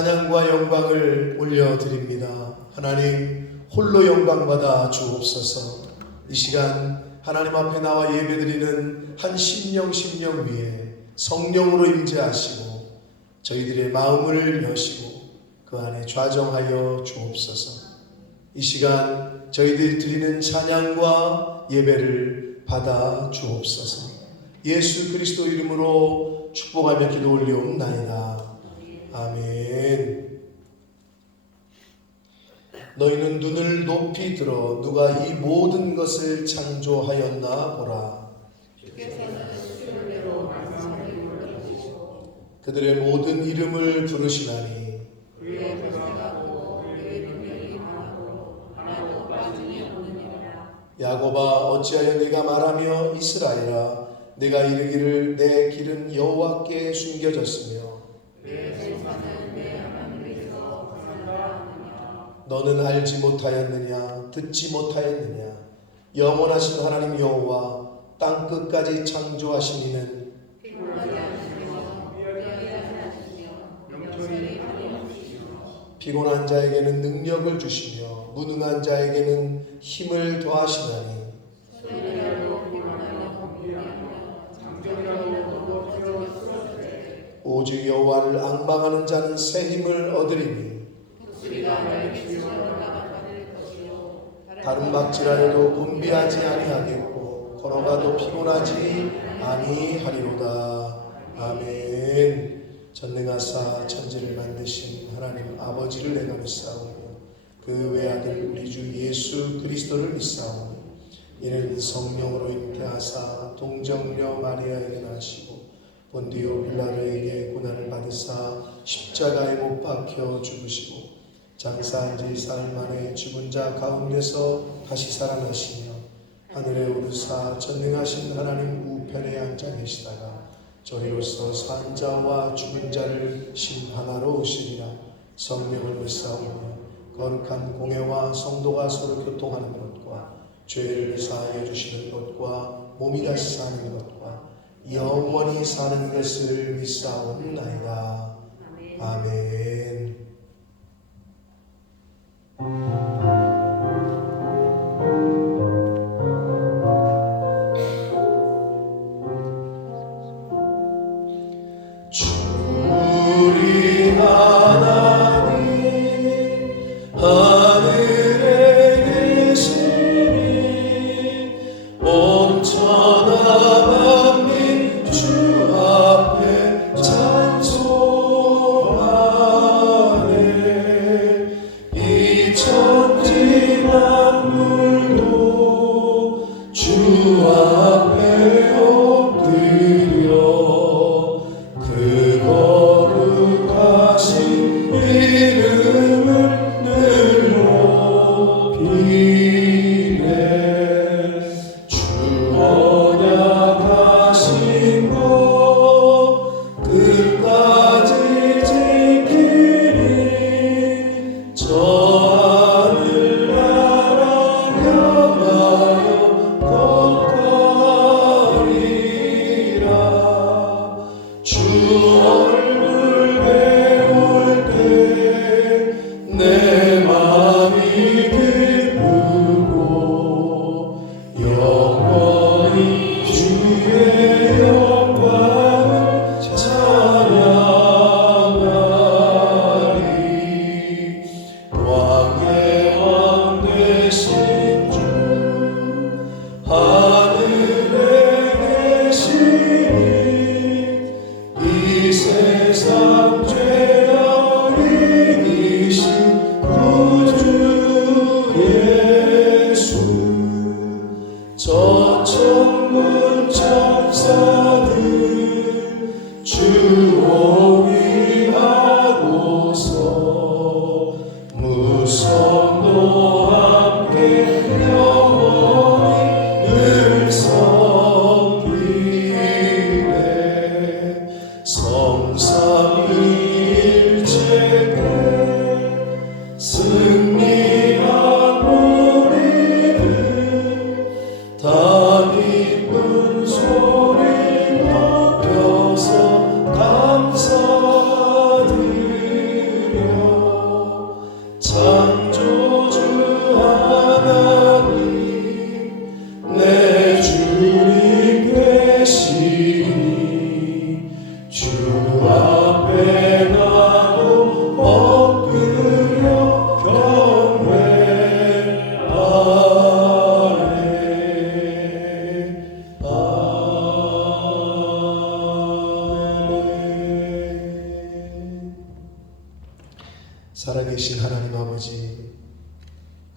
찬양과 영광을 올려드립니다. 하나님 홀로 영광받아 주옵소서. 이 시간 하나님 앞에 나와 예배드리는 한 심령 위에 성령으로 임재하시고 저희들의 마음을 여시고 그 안에 좌정하여 주옵소서. 이 시간 저희들이 드리는 찬양과 예배를 받아 주옵소서. 예수 그리스도 이름으로 축복하며 기도 올리옵나이다. 아멘. 너희는 눈을 높이 들어 누가 이 모든 것을 창조하였나 보라. 그들의 모든 이름을 부르시나니 야곱아 어찌하여 네가 말하며 이스라엘아 네가 이르기를 내 길은 여호와께 숨겨졌으며 너는 알지 못하였느냐 듣지 못하였느냐 영원하신 하나님 여호와 땅 끝까지 창조하신 이는 피곤한 자에게는 능력을 주시며 무능한 자에게는 힘을 더하시나니 오직 여호와를 앙망하는 자는 새 힘을 얻으리니 다른 막질하여도 곤비하지 아니하겠고 걸어가도 피곤하지 아니하리로다. 아멘. 전능하사 천지를 만드신 하나님 아버지를 내가 믿사오며 그 외아들 우리 주 예수 그리스도를 믿사오니 이는 성령으로 잉태하사 동정녀 마리아에게 나시고 본디오 빌라도에게 고난을 받으사 십자가에 못 박혀 죽으시고 장사한 지 사흘 만에 죽은 자 가운데서 다시 살아나시며 하늘에 오르사 전능하신 하나님 우편에 앉아 계시다가 저희로서 산 자와 죽은 자를 심판하러 오시리라. 성령을 믿사오며 거룩한 공회와 성도가 서로 교통하는 것과 죄를 사하여 주시는 것과 몸이 다시 사는 것과 영원히 사는 것을 믿사옵나이다. 아멘. 주리 하나님 하늘에 계시니 온 천하 만민 주 앞에 찬송하네. 이 천지 만물도 주 앞에 엎드려 그 거룩하신 이름을 늘 높이네. 주 언약하신 것 끝까지 지키니 저 하늘나라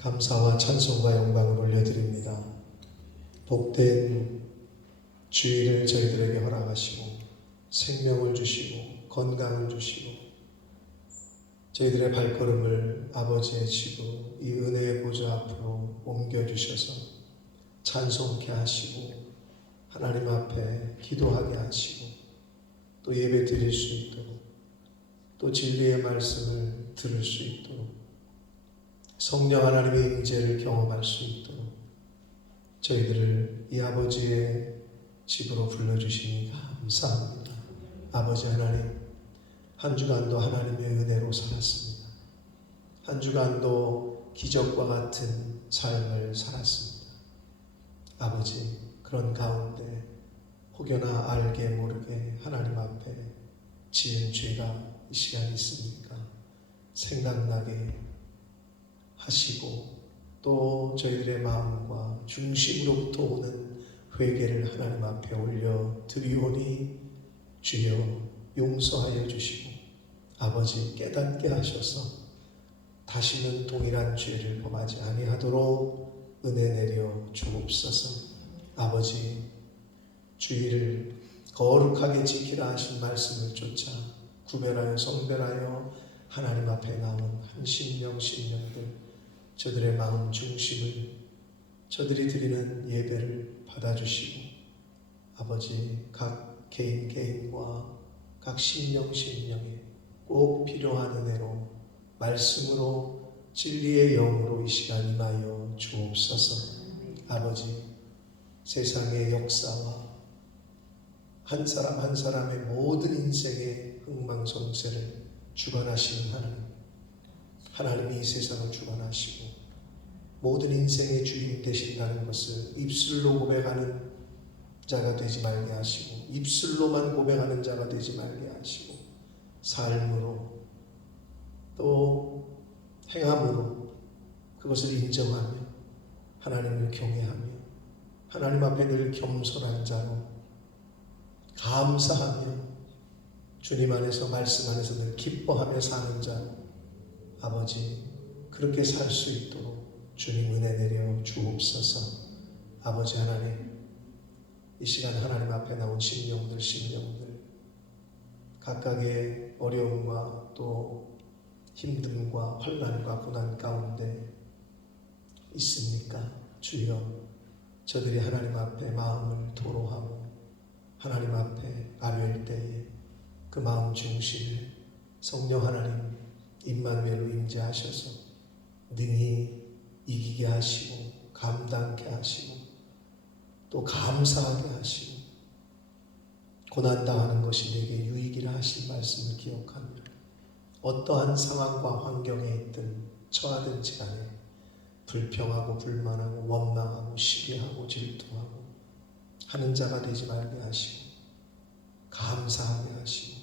감사와 찬송과 영광을 올려드립니다. 복된 주일을 저희들에게 허락하시고 생명을 주시고 건강을 주시고 저희들의 발걸음을 아버지의 지구 이 은혜의 보좌 앞으로 옮겨주셔서 찬송케 하시고 하나님 앞에 기도하게 하시고 또 예배 드릴 수 있도록 또 진리의 말씀을 들을 수 있도록 성령 하나님의 임재를 경험할 수 있도록 저희들을 이 아버지의 집으로 불러주시니 감사합니다. 아버지 하나님, 한 주간도 하나님의 은혜로 살았습니다. 한 주간도 기적과 같은 삶을 살았습니다. 아버지, 그런 가운데 혹여나 알게 모르게 하나님 앞에 지은 죄가 이 시간에 있습니까? 생각나게 하시고 또 저희들의 마음과 중심으로부터 오는 회개를 하나님 앞에 올려 드리오니 주여 용서하여 주시고 아버지 깨닫게 하셔서 다시는 동일한 죄를 범하지 아니하도록 은혜 내려 주옵소서. 아버지 주의를 거룩하게 지키라 하신 말씀을 쫓아 구별하여 성별하여 하나님 앞에 나온 한 심령들 저들의 마음 중심을 저들이 드리는 예배를 받아주시고 아버지 각 개인과 각 심령에 꼭 필요한 은혜로 말씀으로 진리의 영으로 이 시간 임하여 주옵소서. 아버지 세상의 역사와 한 사람 한 사람의 모든 인생의 흥망성쇠를 주관하시는 하나님이 이 세상을 주관하시고 모든 인생의 주인 되신다는 것을 입술로 고백하는 자가 되지 말게 하시고 입술로만 고백하는 자가 되지 말게 하시고 삶으로 또 행함으로 그것을 인정하며 하나님을 경외하며 하나님 앞에 늘 겸손한 자로 감사하며 주님 안에서 말씀 안에서 늘 기뻐하며 사는 자로 아버지 그렇게 살 수 있도록 주님 은혜 내려 주옵소서. 아버지 하나님 이 시간 하나님 앞에 나온 심령들 각각의 어려움과 또 힘듦과 환난과 고난 가운데 있습니까? 주여 저들이 하나님 앞에 마음을 토로하고 하나님 앞에 아뢰일 때에 그 마음 중심에 성령 하나님 임마누엘로 임재하셔서 능히 이기게 하시고 감당케 하시고 또 감사하게 하시고 고난당하는 것이 내게 유익이라 하신 말씀을 기억하며 어떠한 상황과 환경에 있든 처하든지 간에 불평하고 불만하고 원망하고 시기하고 질투하고 하는 자가 되지 말게 하시고 감사하게 하시고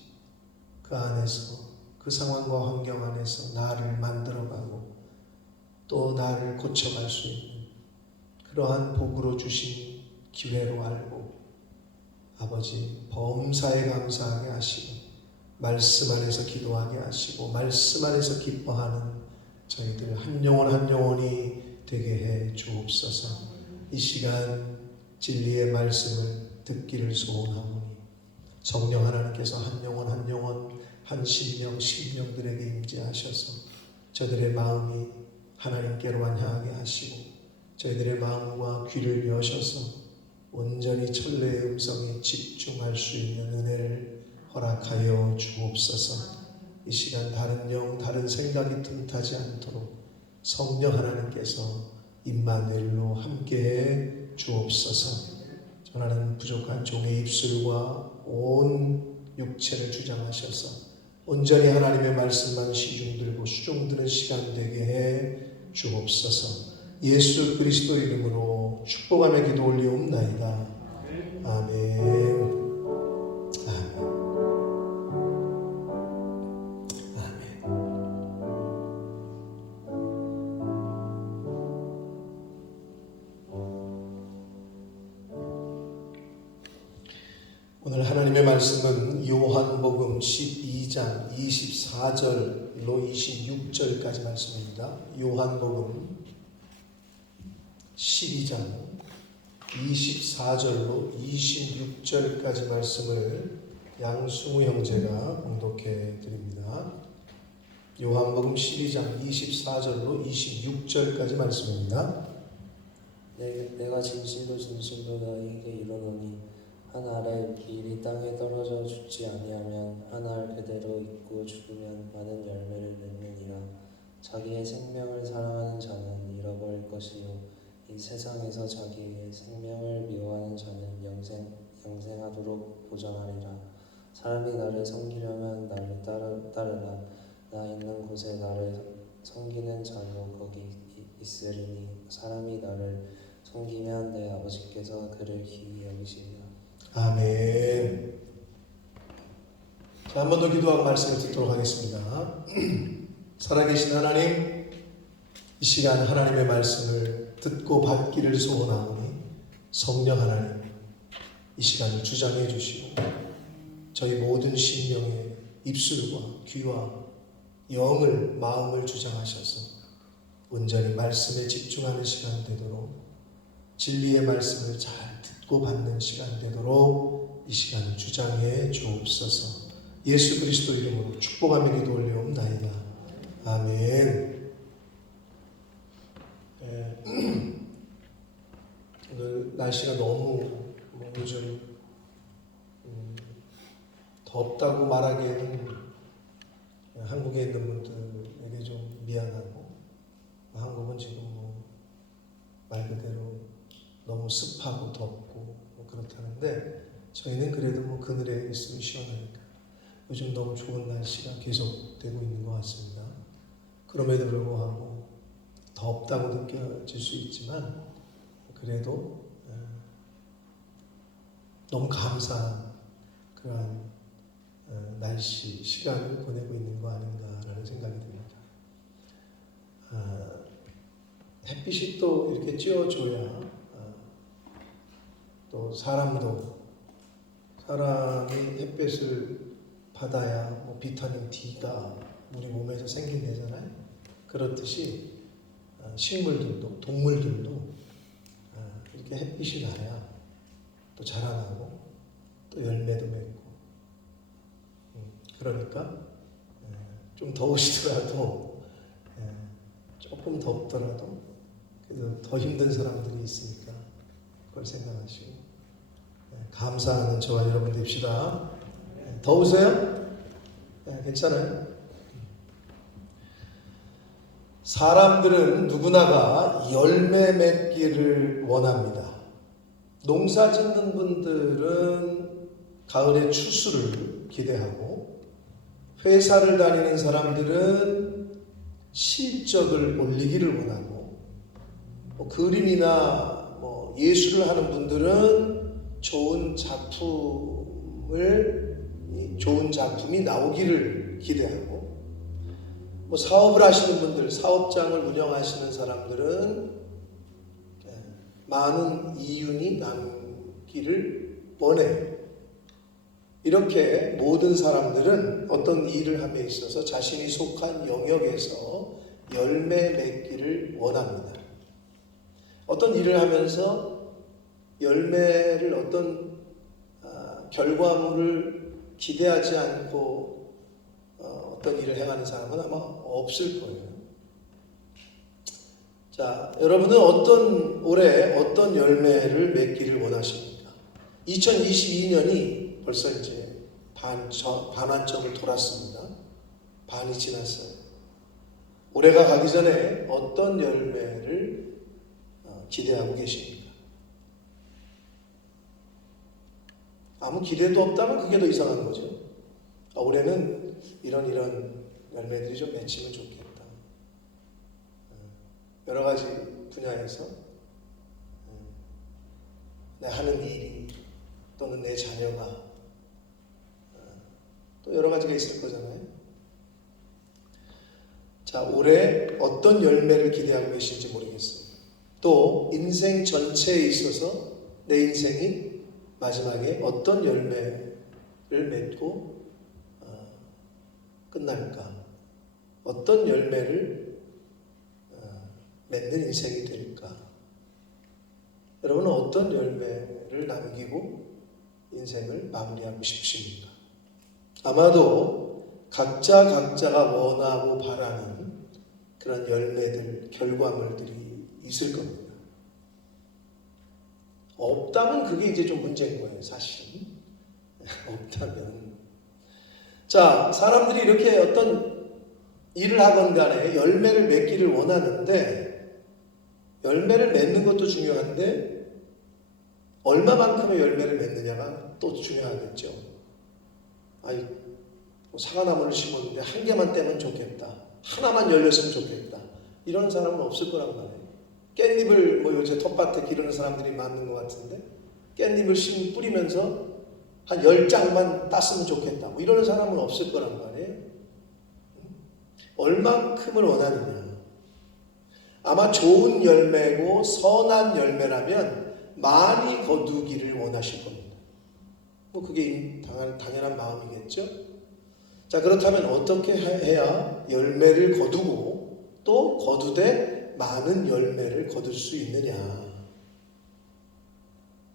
그 안에서 그 상황과 환경 안에서 나를 만들어가고 또 나를 고쳐갈 수 있는 그러한 복으로 주신 기회로 알고 아버지 범사에 감사하게 하시고 말씀 안에서 기도하게 하시고 말씀 안에서 기뻐하는 저희들 한 영혼이 되게 해 주옵소서. 이 시간 진리의 말씀을 듣기를 소원하오니 성령 하나님께서 한 영혼 한 심령들에게 임재하셔서 저들의 마음이 하나님께로만 향하게 하시고 저희들의 마음과 귀를 여셔서 온전히 천례의 음성에 집중할 수 있는 은혜를 허락하여 주옵소서. 이 시간 다른 영 다른 생각이 틈타지 않도록 성령 하나님께서 임마누엘로 함께해 주옵소서. 전하는 부족한 종의 입술과 온 육체를 주장하셔서 온전히 하나님의 말씀만 시중들고 수종드는 시간 되게 해 주옵소서. 예수 그리스도 이름으로 축복하며 기도 올리옵나이다. 아멘. 오늘 하나님의 말씀은 요한복음 12장 24절로 26절까지 말씀입니다. 요한복음 12장 24절로 26절까지 말씀을 양승우 형제가 봉독해 드립니다. 요한복음 12장 24절로 26절까지 말씀입니다. 내가 진실로 진실로 너희에게 이르노니 한 알 길이 땅에 떨어져 죽지 아니하면 한 알 그대로 있고 죽으면 많은 열매를 맺느니라. 자기의 생명을 사랑하는 자는 잃어버릴 것이요 이 세상에서 자기의 생명을 미워하는 자는 영생하도록 보전하리라. 사람이 나를 섬기려면 나를 따르라. 나 있는 곳에 나를 섬기는 자도 거기 있으리니 사람이 나를 섬기면 내 아버지께서 그를 귀히 여기시리라. 아멘. 자, 한 번 더 기도하고 말씀을 듣도록 하겠습니다. 살아계신 하나님, 이 시간 하나님의 말씀을 듣고 받기를 소원하오니 성령 하나님, 이 시간을 주장해 주시고 저희 모든 심령의 입술과 귀와 영을 마음을 주장하셔서 온전히 말씀에 집중하는 시간 되도록 진리의 말씀을 잘 듣고 받는 시간 되도록 이 시간을 주장해 주옵소서. 예수 그리스도 이름으로 축복하며 기도 올리옵나이다. 아멘. 오늘 날씨가 너무 요즘 덥다고 말하기에는 한국에 있는 분들에게 좀 미안하고, 한국은 지금 말 그대로 너무 습하고 덥고 그렇다는데 저희는 그래도 그늘에 있으면 시원하니까 요즘 너무 좋은 날씨가 계속되고 있는 것 같습니다. 그럼에도 불구하고 덥다고 느껴질 수 있지만 그래도 너무 감사한 그러한 날씨, 시간을 보내고 있는 거 아닌가라는 생각이 듭니다. 햇빛이 또 이렇게 쬐어줘야 또 사람이 햇빛을 받아야 비타민 D가 우리 몸에서 생긴다잖아요. 그렇듯이 식물들도, 동물들도 이렇게 햇빛이 나야 또 자라나고 또 열매도 맺고, 그러니까 좀 더우시더라도, 조금 덥더라도 그래도 더 힘든 사람들이 있으니까 그걸 생각하시고 감사하는 저와 여러분 됩시다. 더우세요? 괜찮아요? 사람들은 누구나가 열매 맺기를 원합니다. 농사 짓는 분들은 가을의 추수를 기대하고, 회사를 다니는 사람들은 실적을 올리기를 원하고, 그림이나 예술을 하는 분들은 좋은 작품이 나오기를 기대하고, 사업을 하시는 분들, 사업장을 운영하시는 사람들은 많은 이윤이 남기를 원해요. 이렇게 모든 사람들은 어떤 일을 함에 있어서 자신이 속한 영역에서 열매 맺기를 원합니다. 어떤 일을 하면서 열매를, 어떤 결과물을 기대하지 않고 어떤 일을 행하는 사람은 아마 없을 거예요. 자, 여러분은 올해 어떤 열매를 맺기를 원하십니까? 2022년이 벌써 이제 반환점을 돌았습니다. 반이 지났어요. 올해가 가기 전에 어떤 열매를 기대하고 계십니까? 아무 기대도 없다면 그게 더 이상한 거죠. 올해는 이런 열매들이 좀 맺히면 좋겠다. 여러 가지 분야에서 내 하는 일이 또는 내 자녀가 또 여러 가지가 있을 거잖아요. 자, 올해 어떤 열매를 기대하고 계신지 모르겠어요. 또 인생 전체에 있어서 내 인생이 마지막에 어떤 열매를 맺고 끝날까? 어떤 열매를 맺는 인생이 될까? 여러분은 어떤 열매를 남기고 인생을 마무리하고 싶으십니까? 아마도 각자가 원하고 바라는 그런 열매들, 결과물들이 있을 겁니다. 없다면 그게 이제 좀 문제인 거예요, 사실. 없다면. 자, 사람들이 이렇게 어떤 일을 하건 간에 열매를 맺기를 원하는데, 열매를 맺는 것도 중요한데, 얼마만큼의 열매를 맺느냐가 또 중요하겠죠. 아이, 사과나무를 심었는데 한 개만 떼면 좋겠다. 하나만 열렸으면 좋겠다. 이런 사람은 없을 거란 말이에요. 깻잎을 요새 텃밭에 기르는 사람들이 많은 것 같은데 깻잎을 뿌리면서 한 10장만 땄으면 좋겠다. 이러는 사람은 없을 거란 말이에요. 얼만큼을 원하느냐. 아마 좋은 열매고 선한 열매라면 많이 거두기를 원하실 겁니다. 그게 당연한 마음이겠죠. 자, 그렇다면 어떻게 해야 열매를 거두고 또 거두되 많은 열매를 거둘 수 있느냐.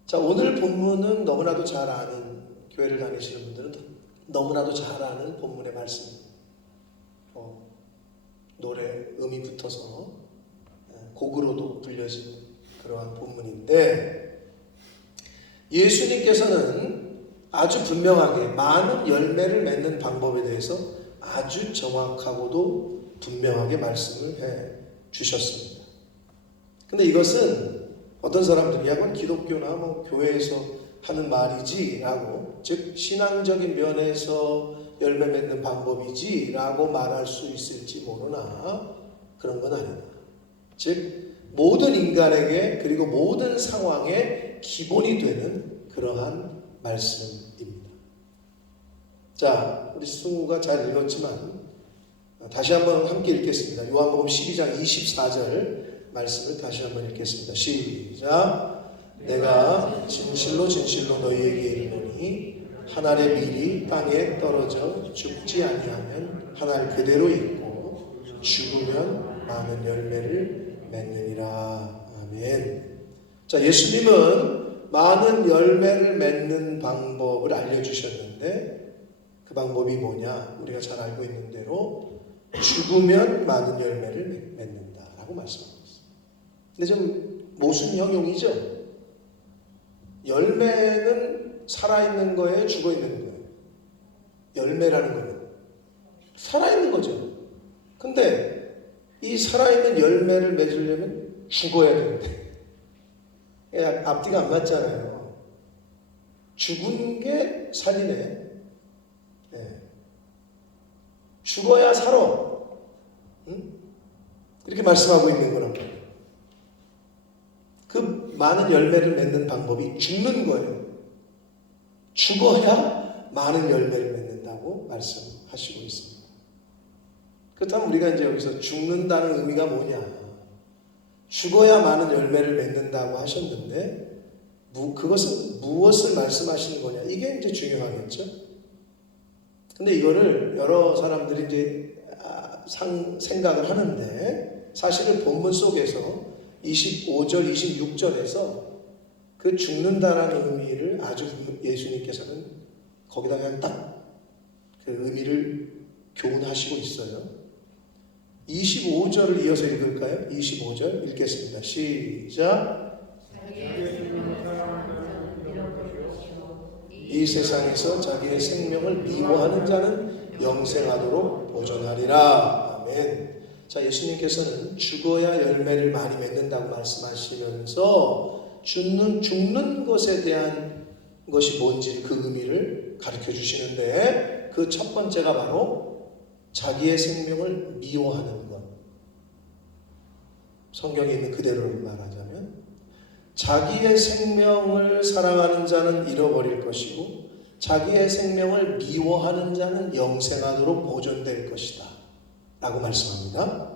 자, 오늘 본문은 너무나도 잘 아는, 교회를 다니시는 분들은 너무나도 잘 아는 본문의 말씀. 노래 음이 붙어서 곡으로도 불려진 그러한 본문인데, 예수님께서는 아주 분명하게 많은 열매를 맺는 방법에 대해서 아주 정확하고도 분명하게 말씀을 해 주셨습니다. 근데 이것은 어떤 사람들이 야건 기독교나 교회에서 하는 말이지 라고, 즉 신앙적인 면에서 열매 맺는 방법이지 라고 말할 수 있을지 모르나 그런 건 아니다. 즉 모든 인간에게 그리고 모든 상황에 기본이 되는 그러한 말씀입니다. 자, 우리 승우가 잘 읽었지만 다시 한번 함께 읽겠습니다. 요한복음 12장 24절 말씀을 다시 한번 읽겠습니다. 시작. 내가 진실로 너희에게 이르노니 한 알의 밀이 땅에 떨어져 죽지 아니하면 한 알 그대로 있고 죽으면 많은 열매를 맺느니라. 아멘. 자, 예수님은 많은 열매를 맺는 방법을 알려주셨는데 그 방법이 뭐냐? 우리가 잘 알고 있는 대로 죽으면 많은 열매를 맺는다라고 말씀하고 있습니다. 근데 좀 모순형용이죠. 열매는 살아있는 거예요? 죽어있는 거예요? 열매라는 거는 살아있는 거죠. 근데 이 살아있는 열매를 맺으려면 죽어야 되는데 앞뒤가 안 맞잖아요. 죽은 게 살리네. 죽어야 살아. 이렇게 말씀하고 있는 거란 말이에요. 그 많은 열매를 맺는 방법이 죽는 거예요. 죽어야 많은 열매를 맺는다고 말씀하시고 있습니다. 그렇다면 우리가 이제 여기서 죽는다는 의미가 뭐냐? 죽어야 많은 열매를 맺는다고 하셨는데 그것은 무엇을 말씀하시는 거냐? 이게 이제 중요하겠죠. 근데 이거를 여러 사람들이 이제 생각을 하는데 사실은 본문 속에서 25절, 26절에서 그 죽는다라는 의미를 아주 예수님께서는 거기다 그냥 딱 그 의미를 교훈하시고 있어요. 25절을 이어서 읽을까요? 25절 읽겠습니다. 시작. 이 세상에서 자기의 생명을 미워하는 자는 영생하도록 보존하리라. 아멘. 자, 예수님께서는 죽어야 열매를 많이 맺는다고 말씀하시면서 죽는 것에 대한 것이 뭔지 그 의미를 가르쳐 주시는데 그 첫 번째가 바로 자기의 생명을 미워하는 것. 성경에 있는 그대로 말하자면 자기의 생명을 사랑하는 자는 잃어버릴 것이고 자기의 생명을 미워하는 자는 영생하도록 보존될 것이다 라고 말씀합니다.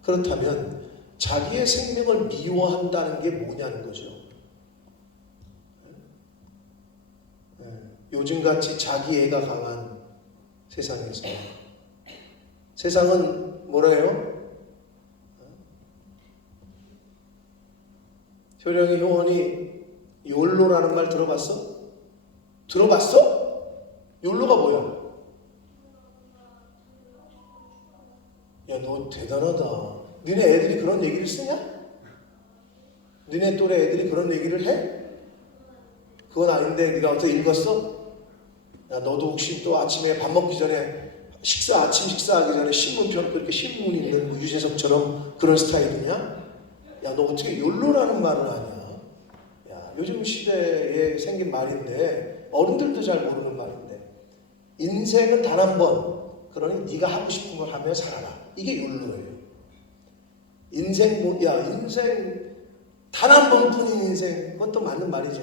그렇다면 자기의 생명을 미워한다는 게 뭐냐는 거죠. 요즘같이 자기애가 강한 세상에서 세상은 뭐래요? 효령이 효원이 욜로라는 말 들어봤어? 들어봤어? 욜로가 뭐야? 야, 너 대단하다. 너네 애들이 그런 얘기를 쓰냐? 너네 또래 애들이 그런 얘기를 해? 그건 아닌데 네가 어떻게 읽었어? 야, 너도 혹시 또 아침에 밥 먹기 전에 아침 식사하기 전에 신문 펴놓고 이렇게 신문 읽는 뭐 유재석처럼 그런 스타일이냐? 야, 너 어떻게 욜로라는 말을 아냐? 야, 요즘 시대에 생긴 말인데 어른들도 잘 모르는 말인데 인생은 단 한 번, 그러니 네가 하고 싶은 걸 하며 살아라. 이게 욜로예요. 인생 단 한 번뿐인 인생, 그것도 맞는 말이지.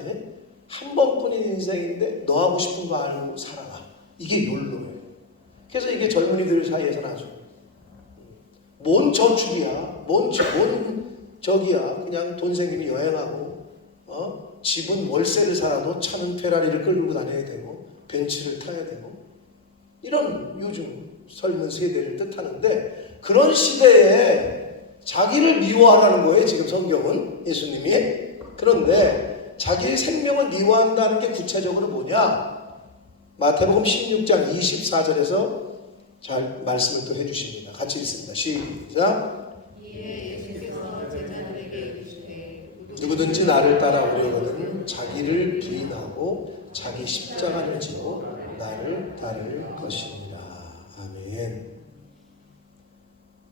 한 번뿐인 인생인데 너 하고 싶은 거 알고 살아라. 이게 욜로예요. 그래서 이게 젊은이들 사이에서는 아주 뭔 저축이야, 뭔 저기야. 그냥 돈 생기면 여행하고 집은 월세를 살아도 차는 페라리를 끌고 다녀야 되고 벤츠를 타야 되고 이런 요즘 젊은 세대를 뜻하는데 그런 시대에 자기를 미워하라는 거예요. 지금 성경은 예수님이. 그런데 자기의 생명을 미워한다는 게 구체적으로 뭐냐? 마태복음 16장 24절에서 잘 말씀을 또 해주십니다. 같이 읽습니다. 시작. 누구든지 나를 따라오려거든 자기를 부인하고 자기 십자가를 지고 나를 따를 것입니다. 아멘.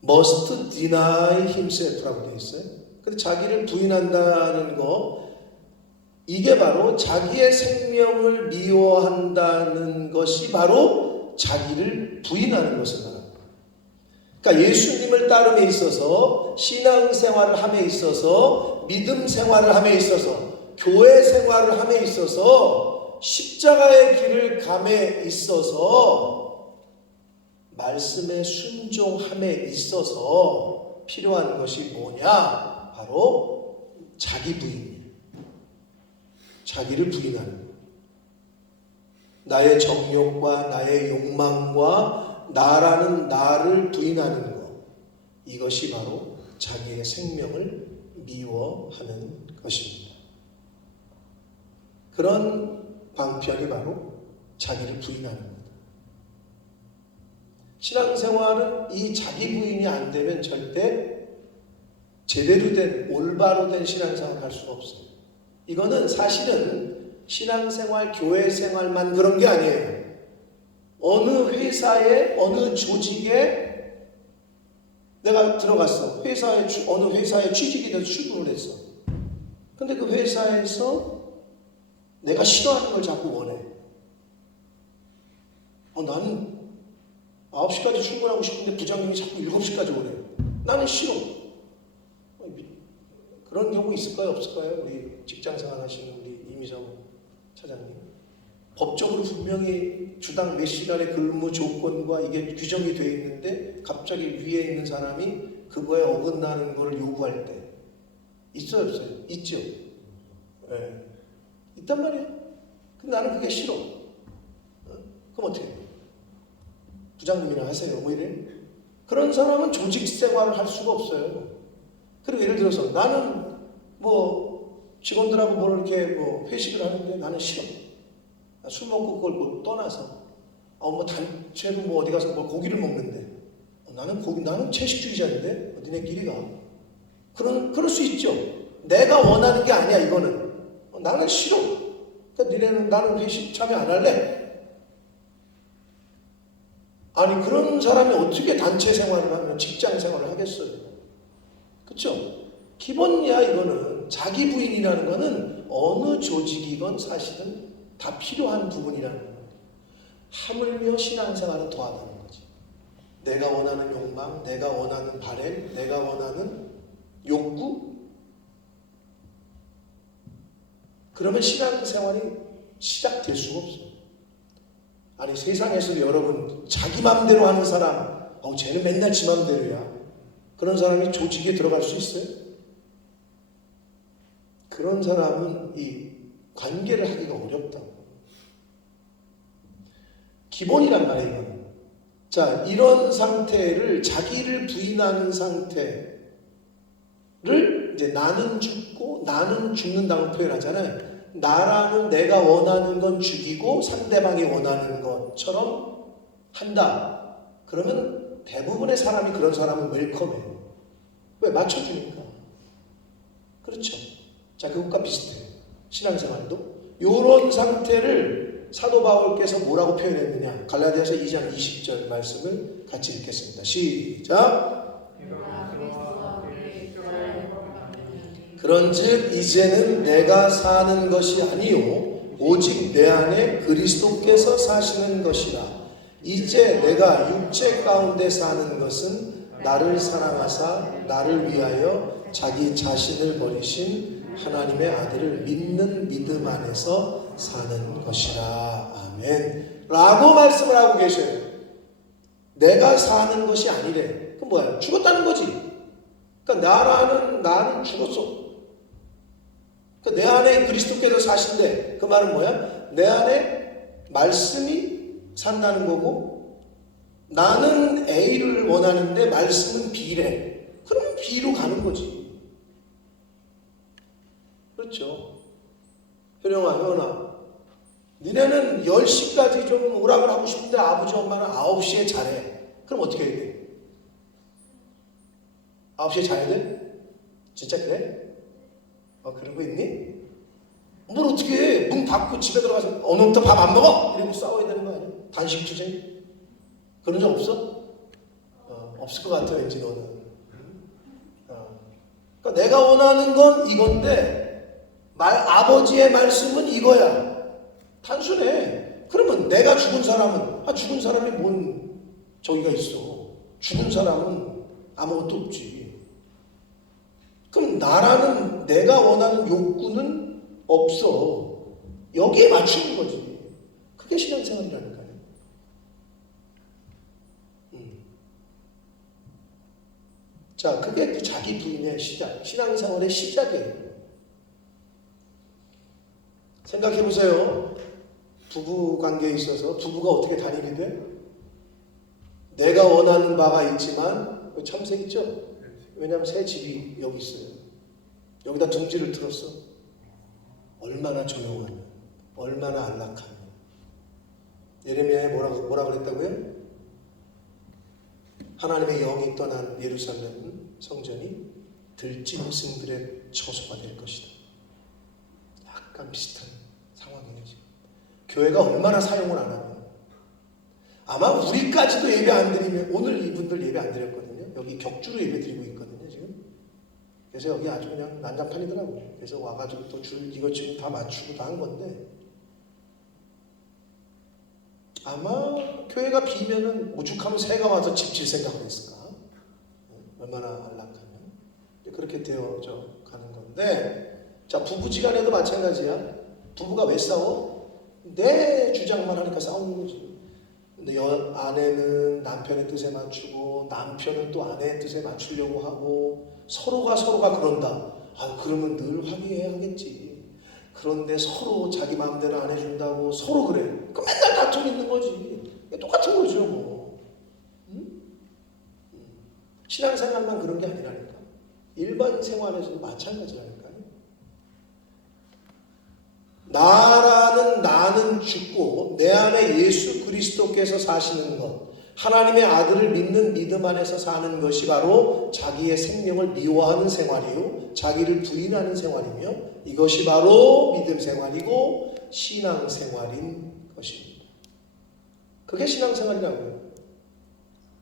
Must deny himself라고 되어 있어요. 근데 자기를 부인한다는 거, 이게 바로 자기의 생명을 미워한다는 것이 바로 자기를 부인하는 것을 말합니다. 그러니까 예수님을 따름에 있어서 신앙생활을 함에 있어서 믿음 생활을 함에 있어서 교회 생활을 함에 있어서 십자가의 길을 감에 있어서 말씀에 순종함에 있어서 필요한 것이 뭐냐? 바로 자기 부인이에요. 자기를 부인하는 거예요. 나의 정욕과 나의 욕망과 나라는 나를 부인하는 것. 이것이 바로 자기의 생명을 미워하는 것입니다. 그런 방편이 바로 자기를 부인하는 겁니다. 신앙생활은 이 자기 부인이 안 되면 절대 제대로 된 올바로 된 신앙생활을 할 수가 없어요. 이거는 사실은 신앙생활, 교회생활만 그런 게 아니에요. 어느 회사에, 어느 조직에 내가 들어갔어. 어느 회사에 취직이 돼서 출근을 했어. 근데 그 회사에서 내가 싫어하는 걸 자꾸 원해. 나는 9시까지 출근하고 싶은데 부장님이 자꾸 7시까지 오래. 나는 싫어. 그런 경우 있을까요? 없을까요? 우리 직장생활 하시는 우리 이미정 차장님. 법적으로 분명히 주당 몇 시간의 근무 조건과 이게 규정이 되어 있는데 갑자기 위에 있는 사람이 그거에 어긋나는 걸 요구할 때 있어요? 없어요? 있죠? 네. 있단 말이에요. 근데 나는 그게 싫어. 그럼 어떻게 해요? 부장님이나 하세요. 뭐 이래? 그런 사람은 조직 생활을 할 수가 없어요. 그리고 예를 들어서 나는 뭐 직원들하고 뭘 이렇게 뭐 회식을 하는데 나는 싫어. 술 먹고 그걸 뭐 떠나서 뭐 단체로 뭐 어디 가서 뭐 고기를 먹는데 나는 채식주의자인데 니네끼리 가. 그럴 수 있죠. 내가 원하는 게 아니야 이거는. 나는 싫어. 그러니까 나는 회식 참여 안 할래. 아니 그런 사람이 어떻게 단체 생활을 하면 직장 생활을 하겠어요? 그렇죠? 기본이야 이거는. 자기 부인이라는 거는 어느 조직이건 사실은 다 필요한 부분이라는 거예요. 하물며 신앙생활은 더하다는 거지. 내가 원하는 욕망, 내가 원하는 바램, 내가 원하는 욕구. 그러면 신앙생활이 시작될 수가 없어요. 아니 세상에서도 여러분 자기 맘대로 하는 사람, 쟤는 맨날 지 맘대로야. 그런 사람이 조직에 들어갈 수 있어요? 그런 사람은 이 관계를 하기가 어렵다고. 기본이란 말이에요. 이거는. 자, 이런 상태를 자기를 부인하는 상태를 이제 나는 죽고 나는 죽는다고 표현하잖아요. 나라는 내가 원하는 건 죽이고 상대방이 원하는 것처럼 한다. 그러면 대부분의 사람이 그런 사람은 웰컴해요. 왜? 맞춰주니까. 그렇죠. 자, 그것과 비슷해요. 신앙생활도. 이런 상태를 사도 바울께서 뭐라고 표현했느냐. 갈라디아서 2장 20절 말씀을 같이 읽겠습니다. 시작. 그런즉 이제는 내가 사는 것이 아니요 오직 내 안에 그리스도께서 사시는 것이라. 이제 내가 육체 가운데 사는 것은 나를 사랑하사 나를 위하여 자기 자신을 버리신 하나님의 아들을 믿는 믿음 안에서 사는 것이라. 아멘. 라고 말씀을 하고 계셔요. 내가 사는 것이 아니래. 그럼 뭐야? 죽었다는 거지. 그러니까 나는 죽었어. 그러니까 내 안에 그리스도께서 사신대. 그 말은 뭐야? 내 안에 말씀이 산다는 거고 나는 A를 원하는데 말씀은 B래. 그러면 B로 가는 거지. 그렇죠. 효령아 니네는 10시까지 좀 오락을 하고 싶은데 아버지 엄마는 9시에 자래. 그럼 어떻게 해야 돼? 9시에 자야 돼? 진짜 그래? 그런 거 있니? 뭘 어떻게 해? 문 닫고 집에 들어가서 오늘부터 밥 안 먹어? 이러고 싸워야 되는 거 아니야? 단식 투쟁? 그런 적 없어? 없을 것 같아 왠지 너는. 그러니까 내가 원하는 건 이건데 아버지의 말씀은 이거야. 단순해. 그러면 내가 죽은 사람은 죽은 사람이 뭔 저기가 있어. 죽은 사람은 아무것도 없지. 그럼 나라는 내가 원하는 욕구는 없어. 여기에 맞추는 거지. 그게 신앙생활이라니까요. 자, 그게 그 자기 부인의 시작, 신앙생활의 시작이에요. 생각해보세요. 부부 관계에 있어서 부부가 어떻게 단일이 돼? 내가 원하는 바가 있지만 참새 있죠? 왜냐하면 새 집이 여기 있어요. 여기다 둥지를 틀었어. 얼마나 조용하면, 얼마나 안락하면. 예레미야에 뭐라 그랬다고요? 하나님의 영이 떠난 예루살렘 성전이 들짐승들의 처소가 될 것이다. 약간 비슷한 상황이에요 지금. 교회가 얼마나 사용을 안 하면 아마 우리까지도 예배 안 드리면, 오늘 이분들 예배 안 드렸거든요. 여기 격주로 예배 드리고 있거든요 지금. 그래서 여기 아주 그냥 난장판이더라고요. 그래서 와가지고 또 줄 이것저것 다 맞추고 다 한 건데, 아마 교회가 비면은 오죽하면 새가 와서 집 질 생각을 했을까? 얼마나 안락하면. 그렇게 되어져 가는 건데, 자, 부부지간에도 마찬가지야. 부부가 왜 싸워? 내 주장만 하니까 싸우는 거지. 근데 아내는 남편의 뜻에 맞추고 남편은 또 아내의 뜻에 맞추려고 하고 서로가 그런다. 그러면 늘 화해해야 하겠지. 그런데 서로 자기 마음대로 안 해준다고 서로 그래. 그 맨날 다툼 있는 거지. 똑같은 거죠 뭐. 신앙생활만 그런 게 아니라니까. 일반 생활에서도 마찬가지라니까요. 나는 죽고 내 안에 예수 그리스도께서 사시는 것, 하나님의 아들을 믿는 믿음 안에서 사는 것이 바로 자기의 생명을 미워하는 생활이요 자기를 부인하는 생활이며, 이것이 바로 믿음 생활이고 신앙 생활인 것입니다. 그게 신앙 생활이라고요.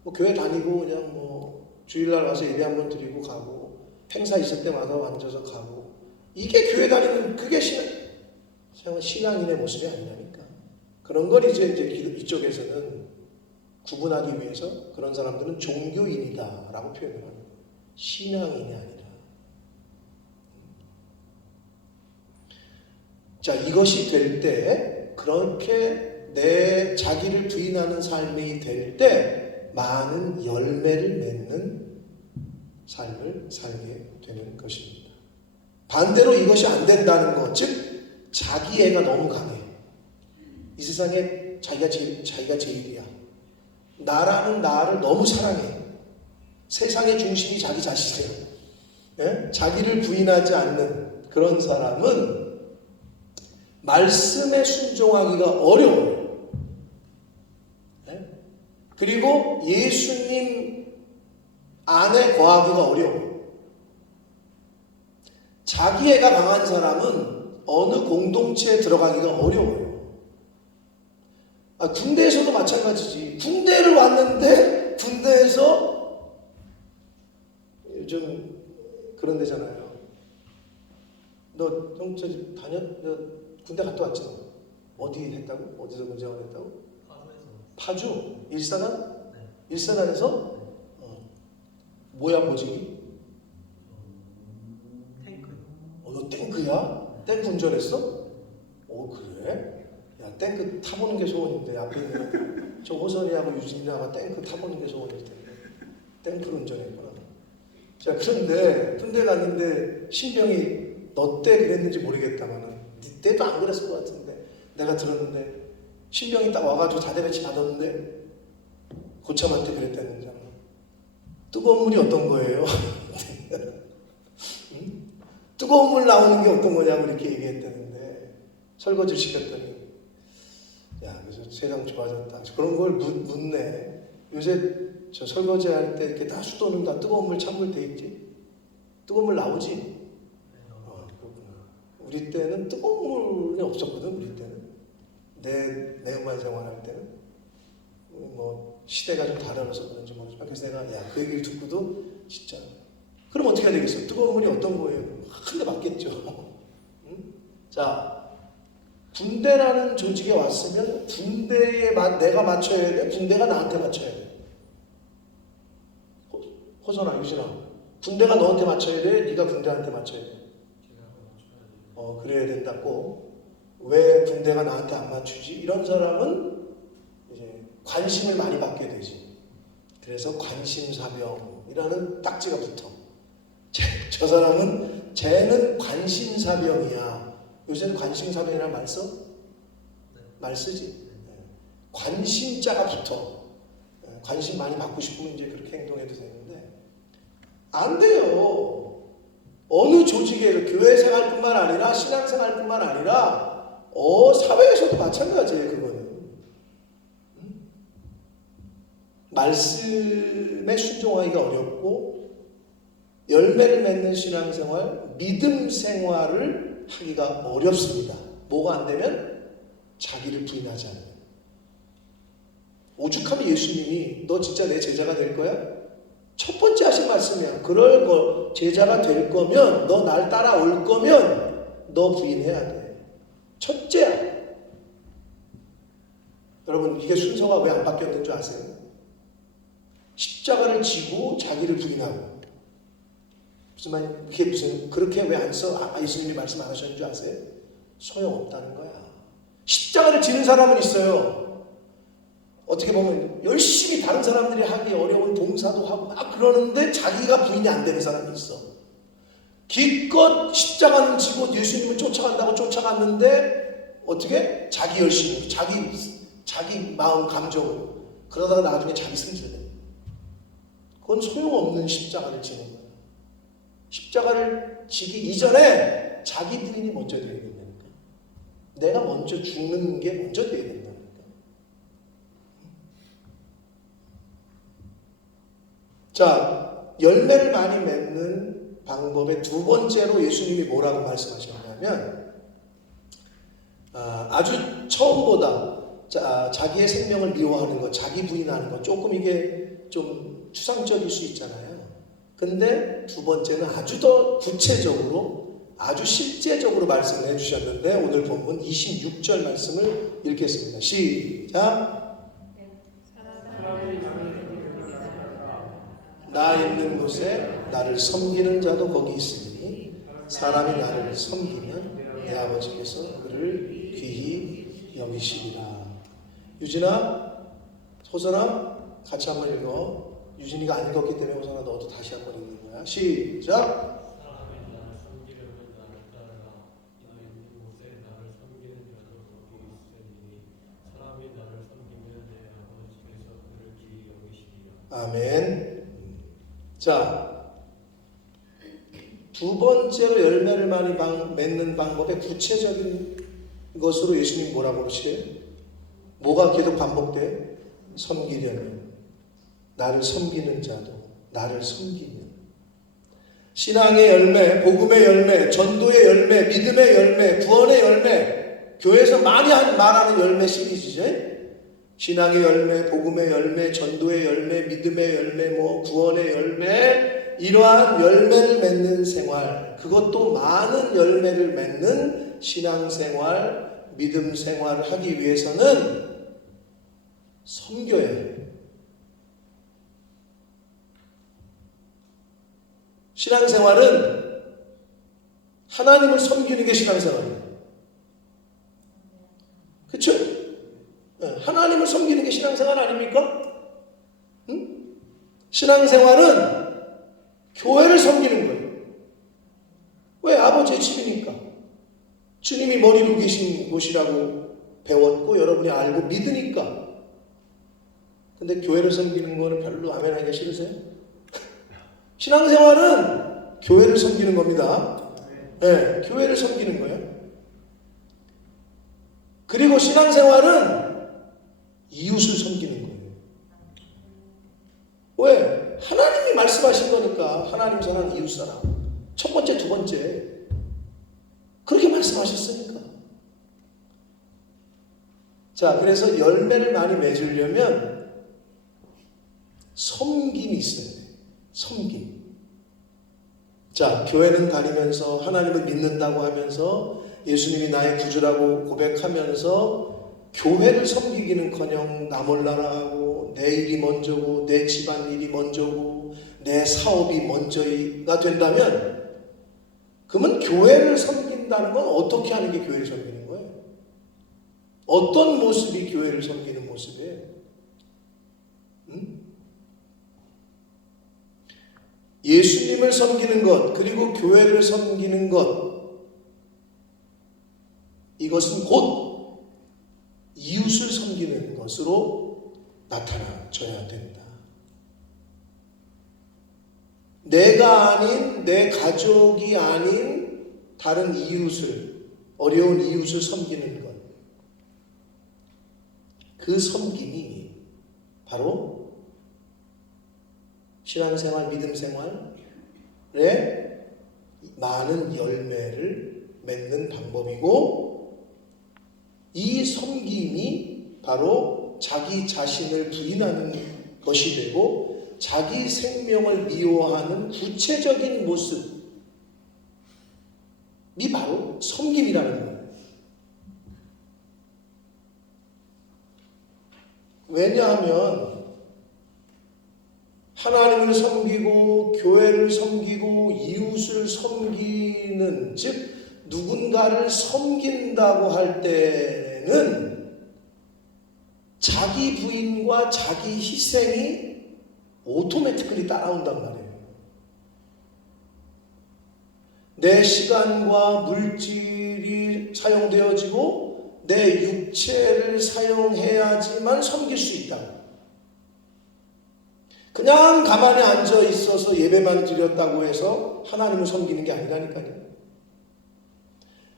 뭐 교회 다니고 그냥 뭐 주일날 와서 예배 한번 드리고 가고 행사 있을 때 와서 앉아서 가고, 이게 교회 다니는 그게 신앙인의 모습이 아니라니까. 그런 걸 이제 이쪽에서는 구분하기 위해서 그런 사람들은 종교인이다 라고 표현을 합니다. 신앙인이 아니라. 자, 이것이 될 때, 그렇게 내 자기를 부인하는 삶이 될 때 많은 열매를 맺는 삶을 살게 되는 것입니다. 반대로 이것이 안 된다는 것, 즉 자기애가 너무 강해. 이 세상에 자기가 제일이야. 나라는 나를 너무 사랑해. 세상의 중심이 자기 자신이야. 예? 자기를 부인하지 않는 그런 사람은 말씀에 순종하기가 어려워요. 예? 그리고 예수님 안에 거하기가 어려워요. 자기애가 강한 사람은 어느 공동체에 들어가기가 어려워요. 군대에서도 마찬가지지. 군대를 왔는데 군대에서 요즘 그런 데잖아요. 너 너 군대 갔다 왔지? 어디 했다고? 어디서 군생활 했다고? 파주? 일산안? 네. 일산안에서? 뭐야 보직이? 탱크. 너 탱크야? 탱크 운전했어? 그래? 야, 탱크 타보는 게 소원인데 앞에 있는 저 호선이하고 유진이하고 탱크 타보는 게 소원일 텐데 탱크를 운전했구나. 자, 그런데 군대 갔는데 신병이 너 때 그랬는지 모르겠다마는 네 때도 안 그랬을 것 같은데 내가 들었는데 신병이 딱 와가지고 자대배치 받았는데 고참한테 그랬다는 장. 뜨거운 물이 어떤 거예요? 응? 뜨거운 물 나오는 게 어떤 거냐고 이렇게 얘기했다는데 설거지를 시켰더니 야, 그래서 세상 좋아졌다. 그런 걸 묻네. 요새 저 설거지 할 때 이렇게 다 수도는 다 뜨거운 물 찬물 돼 있지? 뜨거운 물 나오지? 그렇구나. 우리 때는 뜨거운 물이 없었거든. 우리 때는 내 음악 생활할 때는 뭐 시대가 좀 달라서 그런지 모르지만 그래서 내가 그 얘기를 듣고도 진짜 그럼 어떻게 해야 되겠어? 뜨거운 물이 어떤 거예요? 한 대 맞겠죠. 응? 자, 군대라는 조직에 왔으면 군대에 내가 맞춰야 돼? 군대가 나한테 맞춰야 돼? 호선아, 유진아, 군대가 너한테 맞춰야 돼? 네가 군대한테 맞춰야 돼? 그래야 된다고. 왜 군대가 나한테 안 맞추지? 이런 사람은 이제 관심을 많이 받게 되지. 그래서 관심사병이라는 딱지가 붙어. 저 사람은 쟤는 관심사병이야. 요새는 관심사병이라는 말 써? 말 쓰지. 관심자가 붙어. 관심 많이 받고 싶으면 이제 그렇게 행동해도 되는데 안 돼요. 어느 조직에 교회 생활뿐만 아니라 신앙생활뿐만 아니라 사회에서도 마찬가지예요. 그거는 말씀에 순종하기가 어렵고 열매를 맺는 신앙생활, 믿음 생활을 하기가 어렵습니다. 뭐가 안 되면 자기를 부인하지 않으면. 오죽하면 예수님이 너 진짜 내 제자가 될 거야? 첫 번째 하신 말씀이야. 그럴 거 제자가 될 거면 너 날 따라올 거면 너 부인해야 돼. 첫째야. 여러분 이게 순서가 왜 안 바뀌었는 줄 아세요? 십자가를 지고 자기를 부인하고. 무슨 말이 그게 무슨 그렇게 왜 안 써? 예수님이 말씀 안 하셨는 줄 아세요? 소용없다는 거야. 십자가를 지는 사람은 있어요. 어떻게 보면 열심히 다른 사람들이 하기 어려운 봉사도 하고 막 그러는데 자기가 부인이 안 되는 사람이 있어. 기껏 십자가는 지고 예수님을 쫓아간다고 쫓아갔는데 어떻게? 자기 열심히, 자기 마음 감정으로 그러다가 나중에 자기 승질내. 그건 소용없는 십자가를 지는 거야. 십자가를 지기 이전에 자기 부인이 먼저 되어야 된다니까. 내가 먼저 죽는 게 먼저 되어야 된다니까. 자, 열매를 많이 맺는 방법의 두 번째로 예수님이 뭐라고 말씀하셨냐면 아주 처음보다 자기의 생명을 미워하는 것, 자기 부인하는 것 조금 이게 좀 추상적일 수 있잖아요. 근데 두 번째는 아주 더 구체적으로 아주 실제적으로 말씀을 해주셨는데 오늘 본문 26절 말씀을 읽겠습니다. 시작. 나 있는 곳에 나를 섬기는 자도 거기 있으니 사람이 나를 섬기면 내 아버지께서 그를 귀히 여기시리라. 유진아, 호선아 같이 한번 읽어. 유진이가 안 읽었기 때문에 호선아 너도 다시 한번 읽는 거야. 시작. 사람이 나를 섬기려면 나를 따르라. 나 있는 곳에 나를 섬기는 자도 거기 있으니 사람이 나를 섬기면 내 아버지께서 그를 귀히 여기시리라. 아멘. 자, 두 번째로 열매를 많이 맺는 방법의 구체적인 것으로 예수님 뭐라고 그러시래요? 뭐가 계속 반복돼요? 섬기려면, 나를 섬기는 자도 나를 섬기면. 신앙의 열매, 복음의 열매, 전도의 열매, 믿음의 열매, 구원의 열매, 교회에서 많이 말하는 열매 시리즈죠. 신앙의 열매, 복음의 열매, 전도의 열매, 믿음의 열매, 구원의 열매, 이러한 열매를 맺는 생활, 그것도 많은 열매를 맺는 신앙생활, 믿음 생활을 하기 위해서는 섬겨야 해요. 신앙생활은 하나님을 섬기는 게 신앙생활이에요. 그렇죠? 하나님을 섬기는 게 신앙생활 아닙니까? 응? 신앙생활은 교회를 섬기는 거예요. 왜? 아버지의 집이니까. 주님이 머리로 계신 곳이라고 배웠고 여러분이 알고 믿으니까. 근데 교회를 섬기는 거는 별로 아멘하기가 싫으세요? 신앙생활은 교회를 섬기는 겁니다. 네, 교회를 섬기는 거예요. 그리고 신앙생활은 이웃을 섬기는 거예요. 왜? 하나님이 말씀하신 거니까. 하나님 사랑, 이웃 사랑. 첫 번째, 두 번째. 그렇게 말씀하셨으니까. 자, 그래서 열매를 많이 맺으려면 섬김이 있어야 돼요. 섬김. 자, 교회는 다니면서 하나님을 믿는다고 하면서 예수님이 나의 구주라고 고백하면서 교회를 섬기기는커녕 나 몰라라 하고 내 일이 먼저고 내 집안 일이 먼저고 내 사업이 먼저가 된다면 그러면 교회를 섬긴다는 건 어떻게 하는 게 교회를 섬기는 거예요? 어떤 모습이 교회를 섬기는 모습이에요? 예수님을 섬기는 것 그리고 교회를 섬기는 것 이것은 곧 이웃을 섬기는 것으로 나타나줘야 된다. 내가 아닌 내 가족이 아닌 다른 이웃을 어려운 이웃을 섬기는 것 그 섬김이 바로 신앙생활, 믿음생활에 많은 열매를 맺는 방법이고 이 섬김이 바로 자기 자신을 부인하는 것이 되고 자기 생명을 미워하는 구체적인 모습이 바로 섬김이라는 거예요. 왜냐하면 하나님을 섬기고 교회를 섬기고 이웃을 섬기는 즉 누군가를 섬긴다고 할 때는 자기 부인과 자기 희생이 오토매티컬리 따라온단 말이에요. 내 시간과 물질이 사용되어지고 내 육체를 사용해야지만 섬길 수 있다. 그냥 가만히 앉아 있어서 예배만 드렸다고 해서 하나님을 섬기는 게 아니라니까요.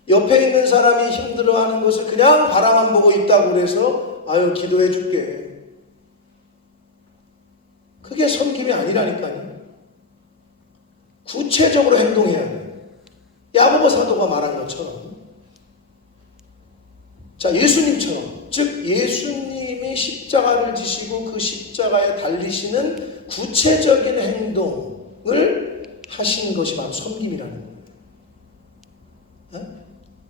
옆에 있는 사람이 힘들어하는 것을 그냥 바라만 보고 있다고 해서 아유 기도해 줄게. 그게 섬김이 아니라니까요. 구체적으로 행동해야 돼요. 야고보 사도가 말한 것처럼 자 예수님처럼 즉 예수님이 십자가를 지시고 그 십자가에 달리시는 구체적인 행동을 하신 것이 바로 섬김이라는 거예요.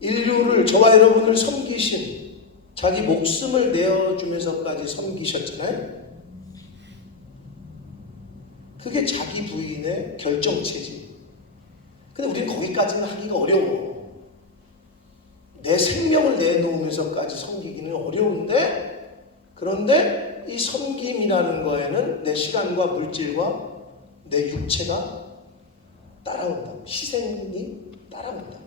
인류를 저와 여러분을 섬기신 자기 목숨을 내어주면서까지 섬기셨잖아요. 그게 자기 부인의 결정체지. 근데 우리는 거기까지는 하기가 어려워. 내 생명을 내놓으면서까지 섬기기는 어려운데 그런데 이 섬김이라는 거에는 내 시간과 물질과 내 육체가 따라온다. 희생이 따라온다.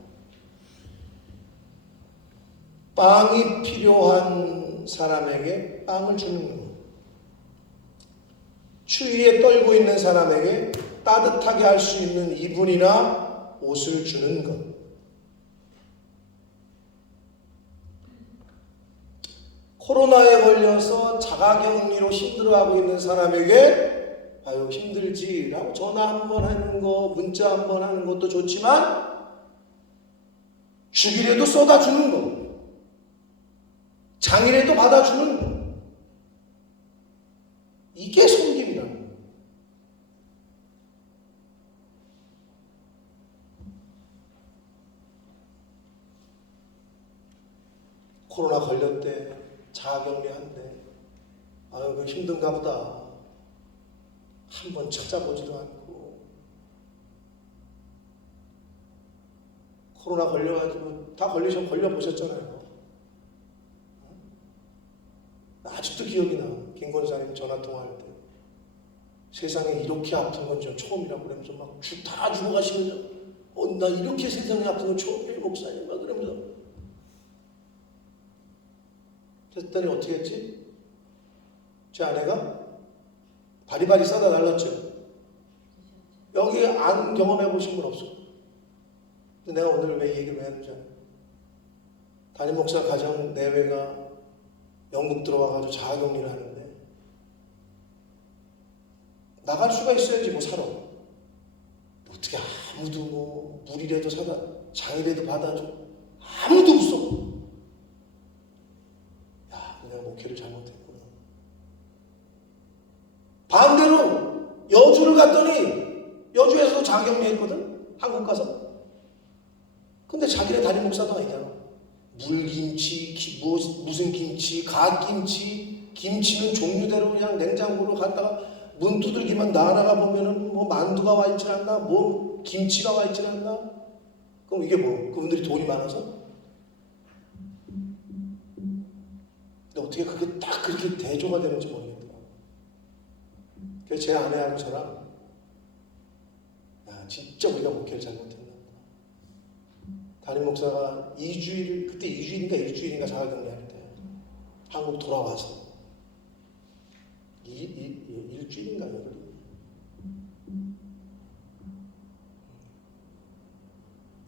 빵이 필요한 사람에게 빵을 주는 거예요. 추위에 떨고 있는 사람에게 따뜻하게 할 수 있는 이불이나 옷을 주는 것. 코로나에 걸려서 자가격리로 힘들어하고 있는 사람에게 아유 힘들지라고 전화 한 번 하는 거, 문자 한 번 하는 것도 좋지만 죽이라도 쏟아주는 거, 장이라도 받아주는 거, 이게 섬김이라는 거예요. 코로나 걸렸대, 자가격리한대. 아유 그 힘든가 보다. 한 번 찾아보지도 않고 코로나 걸려가지고 다 걸려보셨잖아요. 아직도 기억이 나. 김 권사님 전화 통화할 때 세상에 이렇게 아픈 건 좀 처음이라고 그러면서 막 다 죽어가시면서 나 이렇게 세상에 아픈 건 처음이에요 목사님 막 그러면서 그랬더니 어떻게 했지? 제 아내가 바리바리 싸다 날랐죠. 여기 안 경험해 보신 분 없어. 근데 내가 오늘 왜 얘기를 왜 하는지 알아요? 담임 목사 가정 내외가 영국 들어와가지고 자가격리를 하는데 나갈 수가 있어야지 뭐 살아. 어떻게 아무도 뭐 물이라도 사다 장이라도 받아줘. 아무도 없어. 야, 내가 목회를 잘못했구나. 반대로 여주를 갔더니 여주에서도 자가격리했거든. 한국 가서. 근데 자기네 담임 목사도 아니잖아. 물김치, 무슨 김치, 갓김치, 김치는 종류대로 그냥 냉장고로 갖다가 문 두들기만 나가다가 보면은 뭐 만두가 와 있질 않나, 뭐 김치가 와 있질 않나. 그럼 이게 뭐 그분들이 돈이 많아서? 근데 어떻게 그게 딱 그렇게 대조가 되는지 모르겠더라고. 그래서 제 아내하고 저랑 야 진짜 우리가 목회를 잘못했나. 담임 목사가 그때 2주일인가 1주일인가 자가격리할 때 한국 돌아와서 일주일인가 열흘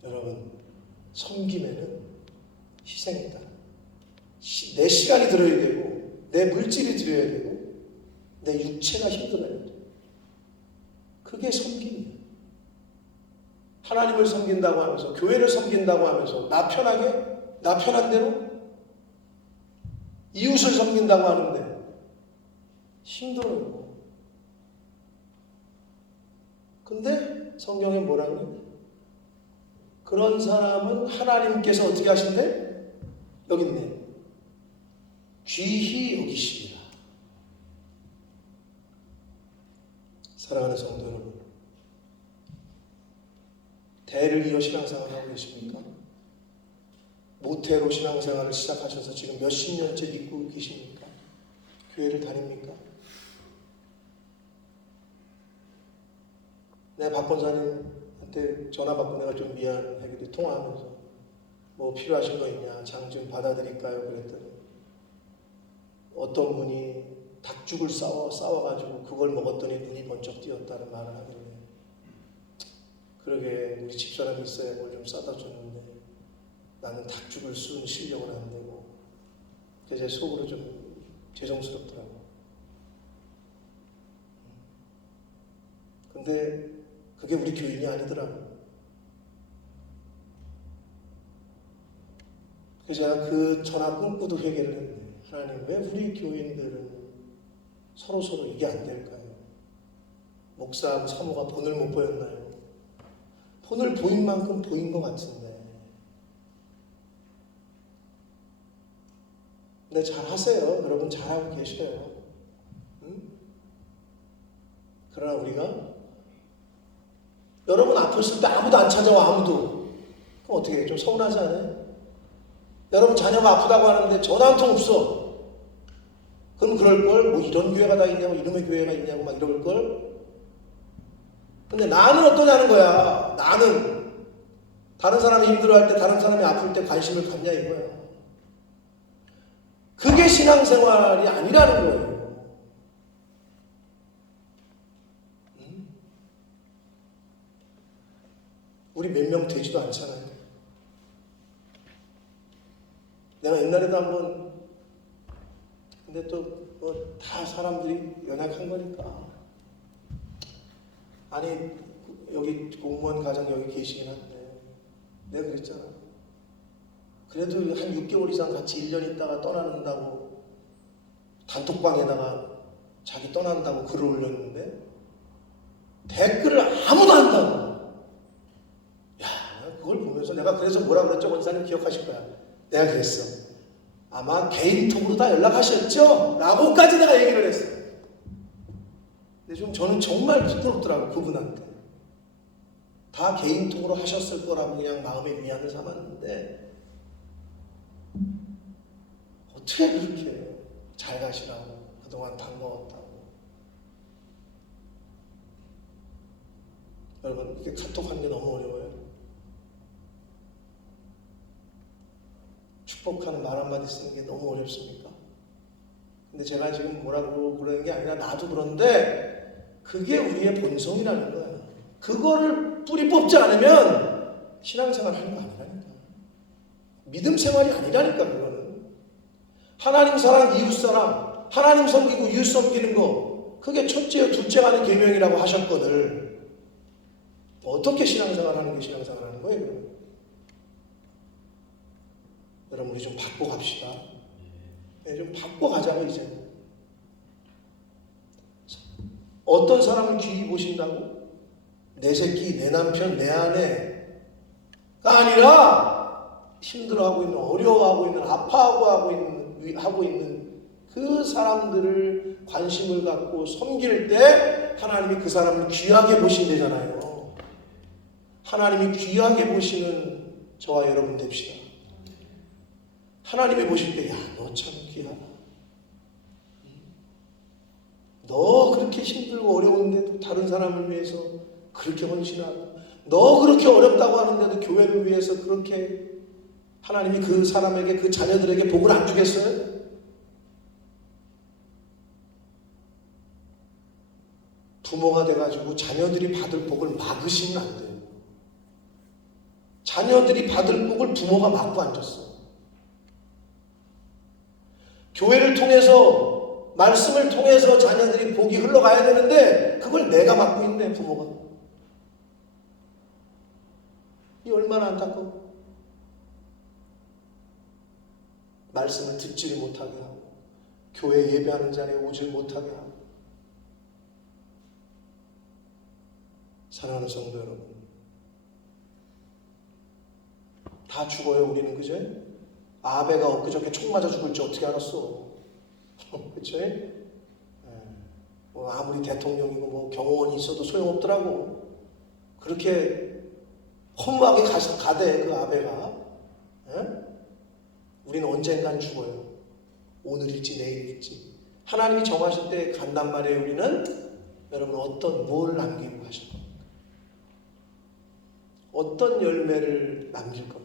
여러분 섬김에는 희생이다. 내 시간이 들어야 되고 내 물질이 들어야 되고 내 육체가 힘들어야 돼. 그게 섬김이에요. 하나님을 섬긴다고 하면서 교회를 섬긴다고 하면서 나 편한 대로 이웃을 섬긴다고 하는데 힘들어요. 근데 성경에 뭐라고? 그런 사람은 하나님께서 어떻게 하신대? 여기 있네. 귀히 여기시리라. 사랑하는 성도 여러분, 대를 이어 신앙생활을 하고 계십니까? 모태로 신앙생활을 시작하셔서 지금 몇십 년째 믿고 계십니까? 교회를 다닙니까? 내가 박 권사님한테 전화 받고 내가 좀 미안하기도 통화하면서 뭐 필요하신 거 있냐, 장 좀 받아드릴까요? 그랬더니 어떤 분이 닭죽을 싸워가지고 그걸 먹었더니 눈이 번쩍 띄었다는 말을 하길래 그러게 우리 집사람이 있어야 뭘 좀 싸다 줬는데 나는 닭죽을 쏜 실력은 안 되고 그래서 제 속으로 좀 죄송스럽더라고. 근데 그게 우리 교인이 아니더라고. 그래서 제가 그 전화 끊고도 회개를 했네. 하나님 왜 우리 교인들은 서로 이게 안 될까요? 목사하고 사모가 본을 못 보였나요? 본을 보인 만큼 보인 것 같은데. 근데 잘하세요. 여러분 잘하고 계셔요. 응? 그러나 우리가 여러분 아팠을 때 아무도 안 찾아와. 아무도. 그럼 어떻게 해? 좀 서운하지 않아요? 여러분 자녀가 아프다고 하는데 전화 한 통 없어. 그럼 그럴걸? 뭐 이런 교회가 다 있냐고, 이름의 교회가 있냐고 막 이럴걸? 근데 나는 어떠냐는 거야. 나는 다른 사람이 힘들어할 때, 다른 사람이 아플 때 관심을 갖냐 이거야. 그게 신앙생활이 아니라는 거예요. 우리 몇 되지도 않잖아요. 내가 옛날에도 한번, 근데 또 뭐 다 사람들이 연약한 거니까. 아니 여기 공무원 가정 여기 계시긴 한데 내가 그랬잖아. 그래도 한 6개월 이상 같이 1년 있다가 떠난다고 단톡방에다가 자기 떠난다고 글을 올렸는데 댓글을 아무도 안 다고. 야, 그걸 보면서 내가 그래서 뭐라 그랬죠? 원사님 기억하실 거야. 내가 그랬어. 아마 개인톡으로 다 연락하셨죠? 라고까지 내가 얘기를 했어. 근데 저는 정말 부끄럽더라고, 그분한테. 다 개인톡으로 하셨을 거라고 그냥 마음의 위안을 삼았는데 어떻게 그렇게 잘 가시라고, 그동안 반가웠다고. 여러분, 이렇게 카톡 하는 게 너무 어려워요. 축복하는 말 한마디 쓰는 게 너무 어렵습니까? 근데 제가 지금 뭐라고 그러는 게 아니라 나도 그런데 그게 우리의 본성이라는 거야. 그거를 뿌리 뽑지 않으면 신앙생활 하는 거 아니라니까. 믿음 생활이 아니라니까, 그거는. 하나님 사랑, 이웃 사랑, 하나님 섬기고 이웃 섬기는 거, 그게 첫째, 둘째가 하는 계명이라고 하셨거든. 어떻게 신앙생활 하는 게 신앙생활 하는 거예요, 그러면? 여러분, 우리 좀 바꿔 갑시다. 네, 좀 바꿔 가자고, 이제. 어떤 사람을 귀히 보신다고? 내 새끼, 내 남편, 내 아내가 아니라 힘들어하고 있는, 어려워하고 있는, 아파하고 하고 있는 그 사람들을 관심을 갖고 섬길 때 하나님이 그 사람을 귀하게 보신대잖아요. 하나님이 귀하게 보시는 저와 여러분 됩시다. 하나님이 보실 때, 야, 너 참 귀하다. 너 그렇게 힘들고 어려운데도 다른 사람을 위해서 그렇게 헌신하고, 너 그렇게 어렵다고 하는데도 교회를 위해서 그렇게 하나님이 그 사람에게, 그 자녀들에게 복을 안 주겠어요? 부모가 돼가지고 자녀들이 받을 복을 막으시면 안 돼요. 자녀들이 받을 복을 부모가 막고 앉았어. 교회를 통해서, 말씀을 통해서 자녀들이 복이 흘러가야 되는데 그걸 내가 막고 있네, 부모가. 이 얼마나 안타까워. 말씀을 듣지를 못하게 하고, 교회 예배하는 자리에 오질 못하게 하고. 사랑하는 성도 여러분, 다 죽어요, 우리는. 그죠? 아베가 엊그저께 총 맞아 죽을지 어떻게 알았어? 그쵸? 뭐 아무리 대통령이고 뭐 경호원이 있어도 소용없더라고. 그렇게 허무하게 가대, 그 아베가. 우리는 언젠간 죽어요. 오늘일지 내일일지. 하나님이 정하실 때 간단 말이에요. 우리는. 여러분, 뭘 남기고 하실 겁니까? 어떤 열매를 남길 겁니까?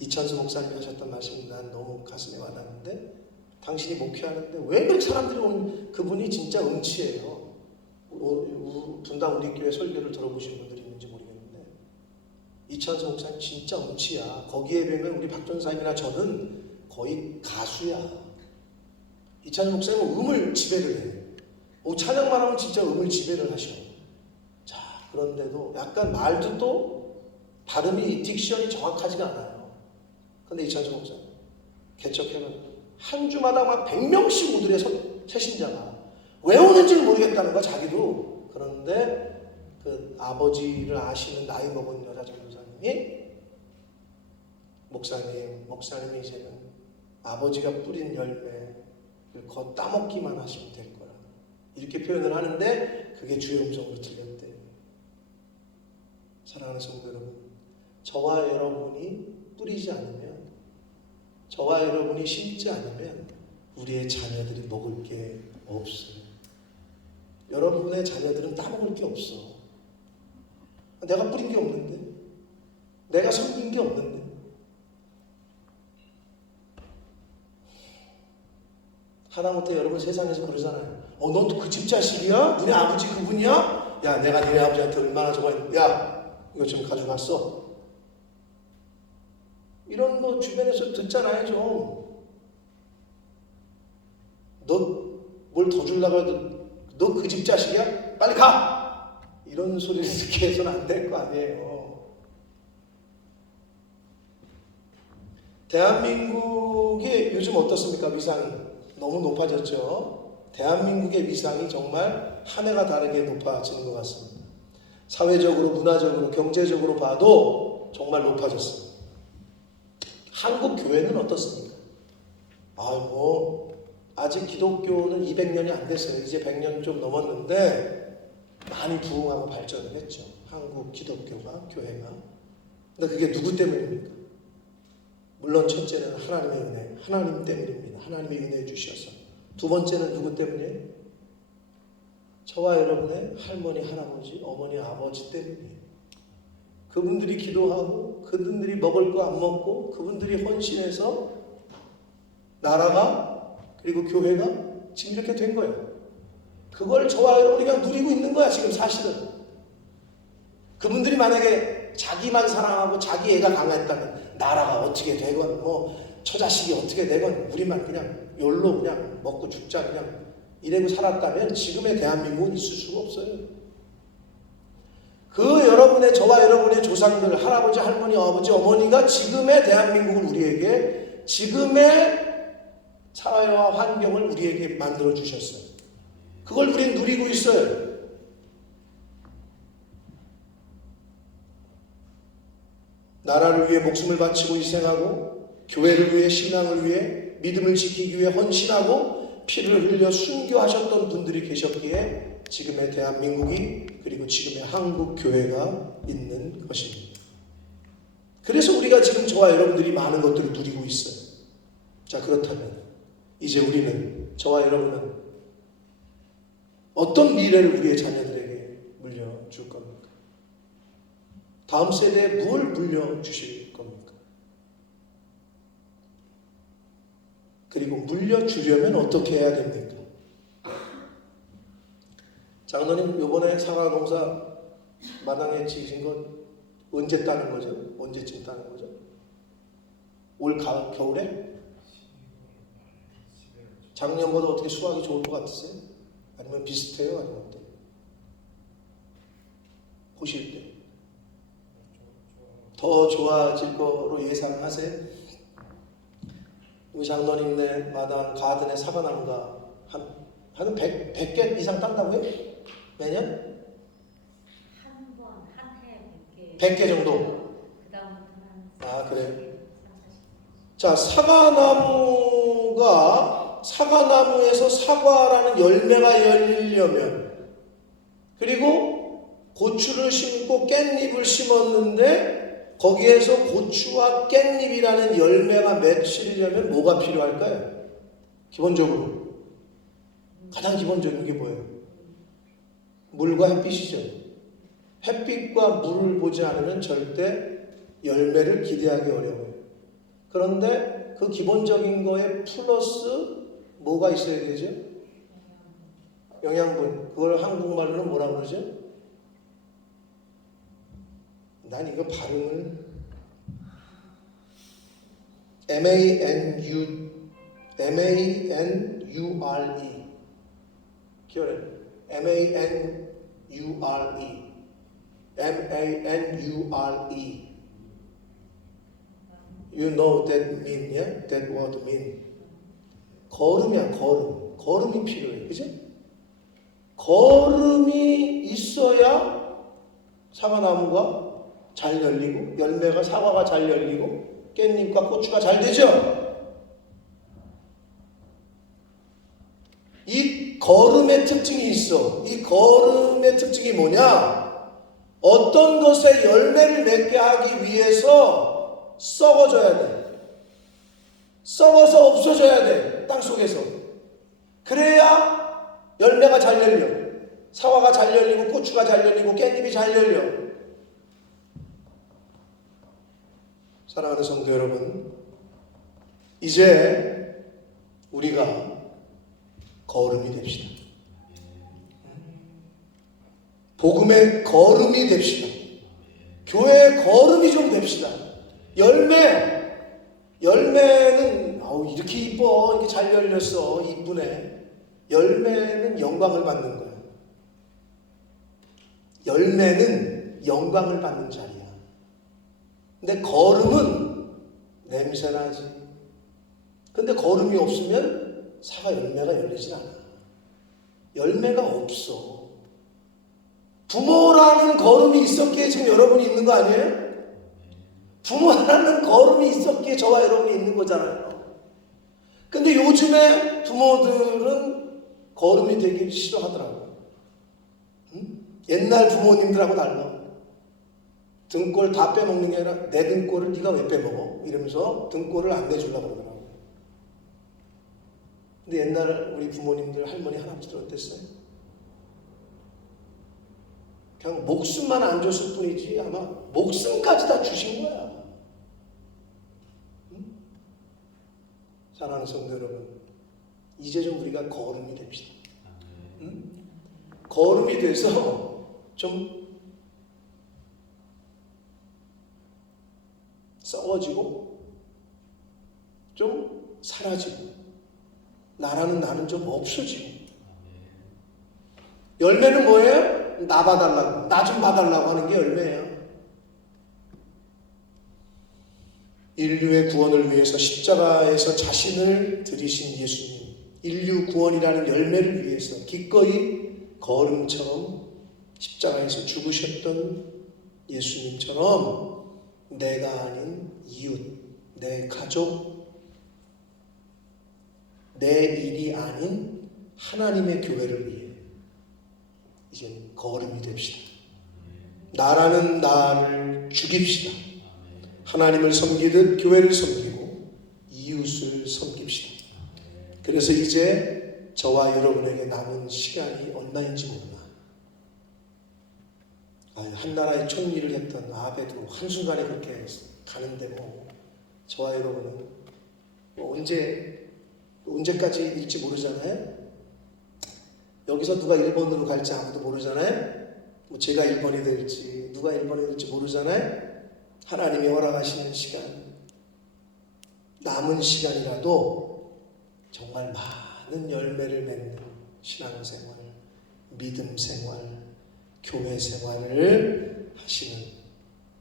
이찬수 목사님이 하셨던 말씀이 난 너무 가슴에 와닿는데, 당신이 목회하는데 왜 그렇게 사람들이 오는, 그분이 진짜 음치예요. 분당 우리 교회 설교를 들어보신 분들이 있는지 모르겠는데, 이찬수 목사님 진짜 음치야. 거기에 비하면 우리 박전사님이나 저는 거의 가수야. 이찬수 목사님은 음을 지배를 해. 찬양만 하면 진짜 음을 지배를 하셔. 자, 그런데도 약간 말도 또 발음이, 딕션이 정확하지가 않아요. 근데 이찬수 목사님 개척해가지고 한 주마다 막 100명씩 우들의 새신자가 왜 오는지를 모르겠다는 거야, 자기도. 그런데 그 아버지를 아시는 나이 먹은 여자 전도사님이, 목사님이 이제는 아버지가 뿌린 열매를 거 따먹기만 하시면 될 거라, 이렇게 표현을 하는데 그게 주의 음성으로 들렸대요. 사랑하는 성도 여러분, 저와 여러분이 뿌리지 않으면, 저와 여러분이 심지 않으면 우리의 자녀들이 먹을 게 없어요. 여러분의 자녀들은 따먹을 게 없어. 내가 뿌린 게 없는데, 내가 섬긴 게 없는데. 하다못해 여러분 세상에서 그러잖아요. 넌 또 그 집 자식이야? 너네 아버지 그분이야? 야, 내가 니네 아버지한테 얼마나 좋아했는데, 야, 이거 좀 가져갔어. 이런 거 주변에서 듣잖아요, 좀. 너 뭘 더 주려고 해도 너 그 집 자식이야? 빨리 가! 이런 소리를 듣게 해서는 안 될 거 아니에요. 대한민국이 요즘 어떻습니까? 위상이 너무 높아졌죠. 대한민국의 위상이 정말 한 해가 다르게 높아지는 것 같습니다. 사회적으로, 문화적으로, 경제적으로 봐도 정말 높아졌습니다. 한국 교회는 어떻습니까? 아직 기독교는 200년이 안 됐어요. 이제 100년 좀 넘었는데 많이 부흥하고 발전을 했죠. 한국 기독교가, 교회가. 근데 그게 누구 때문입니까? 물론 첫째는 하나님의 은혜, 하나님 때문입니다. 하나님의 은혜 주셔서. 두 번째는 누구 때문이에요? 저와 여러분의 할머니, 할아버지, 어머니, 아버지 때문이에요. 그분들이 기도하고 그분들이 먹을 거 안 먹고 그분들이 헌신해서 나라가 그리고 교회가 지금 이렇게 된 거예요. 그걸 저와 여러분이 그냥 누리고 있는 거야 지금 사실은. 그분들이 만약에 자기만 사랑하고 자기 애가 강했다면 나라가 어떻게 되건 뭐 처자식이 어떻게 되건 우리만 그냥 욜로 그냥 먹고 죽자 그냥 이러고 살았다면 지금의 대한민국은 있을 수가 없어요. 그 여러분의 저와 여러분의 조상들 할아버지 할머니 아버지 어머니가 지금의 대한민국을 우리에게 지금의 사회와 환경을 우리에게 만들어 주셨어요. 그걸 우리는 누리고 있어요. 나라를 위해 목숨을 바치고 희생하고 교회를 위해 신앙을 위해 믿음을 지키기 위해 헌신하고 피를 흘려 순교하셨던 분들이 계셨기에 지금의 대한민국이 그리고 지금의 한국 교회가 있는 것입니다. 그래서 우리가 지금 저와 여러분들이 많은 것들을 누리고 있어요. 자, 그렇다면 이제 우리는 저와 여러분은 어떤 미래를 우리의 자녀들에게 물려줄 겁니까? 다음 세대에 무엇을 물려주실 겁니까? 그리고 물려주려면 어떻게 해야 됩니까? 장로님 이번에 사과 농사 마당에 지으신 건 언제 따는 거죠? 언제쯤 따는 거죠? 올 겨울에? 작년보다 어떻게 수확이 좋을 것 같으세요? 아니면 비슷해요? 아니면 어때요? 보실 때 더 좋아질 거로 예상하세요? 우리 장로님네 마당 가든에 사과나무가 한 100개 이상 딴다고요? 매년? 한 해 100개 정도? 그다음부터는 그래요? 자, 사과나무에서 사과라는 열매가 열리려면 그리고 고추를 심고 깻잎을 심었는데 거기에서 고추와 깻잎이라는 열매가 맺히려면 뭐가 필요할까요? 기본적으로 가장 기본적인 게 뭐예요? 물과 햇빛이죠. 햇빛과 물을 보지 않으면 절대 열매를 기대하기 어려워요. 그런데 그 기본적인 거에 플러스 뭐가 있어야 되죠? 영양분. 그걸 한국말로는 뭐라 그러죠? 난 이거 발음을 M-A-N-U-R-E 기억해. M-A-N-U-R-E M-A-N-U-R-E You know that mean, yeah? That word mean. 거름이야, 거름. 거름이 필요해. 그죠? 거름이 있어야 사과나무가 잘 열리고, 열매가 사과가 잘 열리고, 깻잎과 고추가 잘 되죠? 이 거름의 특징이 있어. 이 거름의 특징이 뭐냐? 어떤 것에 열매를 맺게 하기 위해서 썩어져야 돼. 썩어서 없어져야 돼. 땅 속에서. 그래야 열매가 잘 열려. 사과가 잘 열리고 고추가 잘 열리고 깻잎이 잘 열려. 사랑하는 성도 여러분, 이제 우리가 거름이 됩시다. 복음의 거름이 됩시다. 교회의 거름이 좀 됩시다. 열매는 이렇게 이뻐, 이렇게 잘 열렸어, 이쁘네. 열매는 영광을 받는 거야. 열매는 영광을 받는 자리야. 근데 거름은 냄새나지. 근데 거름이 없으면 사과 열매가 열리진 않아. 열매가 없어. 부모라는 거름이 있었기에 지금 여러분이 있는 거 아니에요? 부모라는 거름이 있었기에 저와 여러분이 있는 거잖아요. 근데 요즘에 부모들은 거름이 되기 싫어하더라고요. 옛날 부모님들하고 달라. 등골 다 빼먹는 게 아니라 내 등골을 네가 왜 빼먹어? 이러면서 등골을 안 내주려고 그러더라고요. 근데 옛날 우리 부모님들, 할머니, 할아버지들 어땠어요? 그냥 목숨만 안 줬을 뿐이지 아마 목숨까지 다 주신 거야. 사랑하는 성도 여러분, 이제 좀 우리가 거름이 됩시다. 거름이 돼서 좀 썩어지고 좀 사라지고 나는 좀 없어지고. 열매는 뭐예요? 나 봐달라고, 나 좀 봐달라고 하는 게 열매예요. 인류의 구원을 위해서 십자가에서 자신을 들이신 예수님, 인류 구원이라는 열매를 위해서 기꺼이 거름처럼 십자가에서 죽으셨던 예수님처럼 내가 아닌 이웃, 내 가족, 내 일이 아닌 하나님의 교회를 위해 이제 거름이 됩시다. 나라는 나를 죽입시다. 하나님을 섬기듯 교회를 섬기고 이웃을 섬깁시다. 그래서 이제 저와 여러분에게 남은 시간이 얼마인지 모르나. 한 나라의 총리를 했던 아베도 한순간에 그렇게 가는데 저와 여러분은 언제까지 일지 모르잖아요. 여기서 누가 일본으로 갈지 아무도 모르잖아요. 제가 일본이 될지 누가 일본이 될지 모르잖아요. 하나님이 허락하시는 시간, 남은 시간이라도 정말 많은 열매를 맺는 신앙생활, 믿음 생활, 교회 생활을 하시는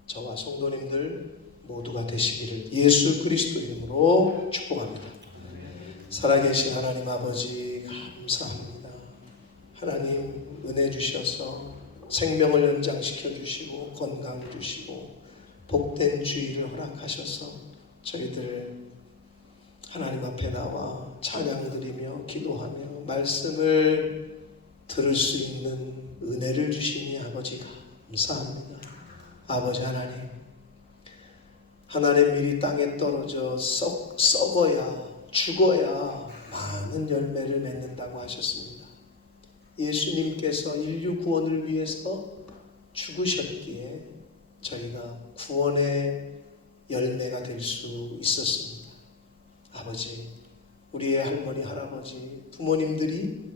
저와 성도님들 모두가 되시기를 예수 그리스도 이름으로 축복합니다. 살아계신 하나님 아버지 감사합니다. 하나님 은혜 주셔서 생명을 연장시켜 주시고 건강 주시고 복된 주의를 허락하셔서 저희들 하나님 앞에 나와 찬양 드리며 기도하며 말씀을 들을 수 있는 은혜를 주시니 아버지 감사합니다. 아버지 하나님 일이 땅에 떨어져 썩어야 죽어야 많은 열매를 맺는다고 하셨습니다. 예수님께서 인류 구원을 위해서 죽으셨기에 저희가 구원의 열매가 될 수 있었습니다. 아버지, 우리의 할머니, 할아버지, 부모님들이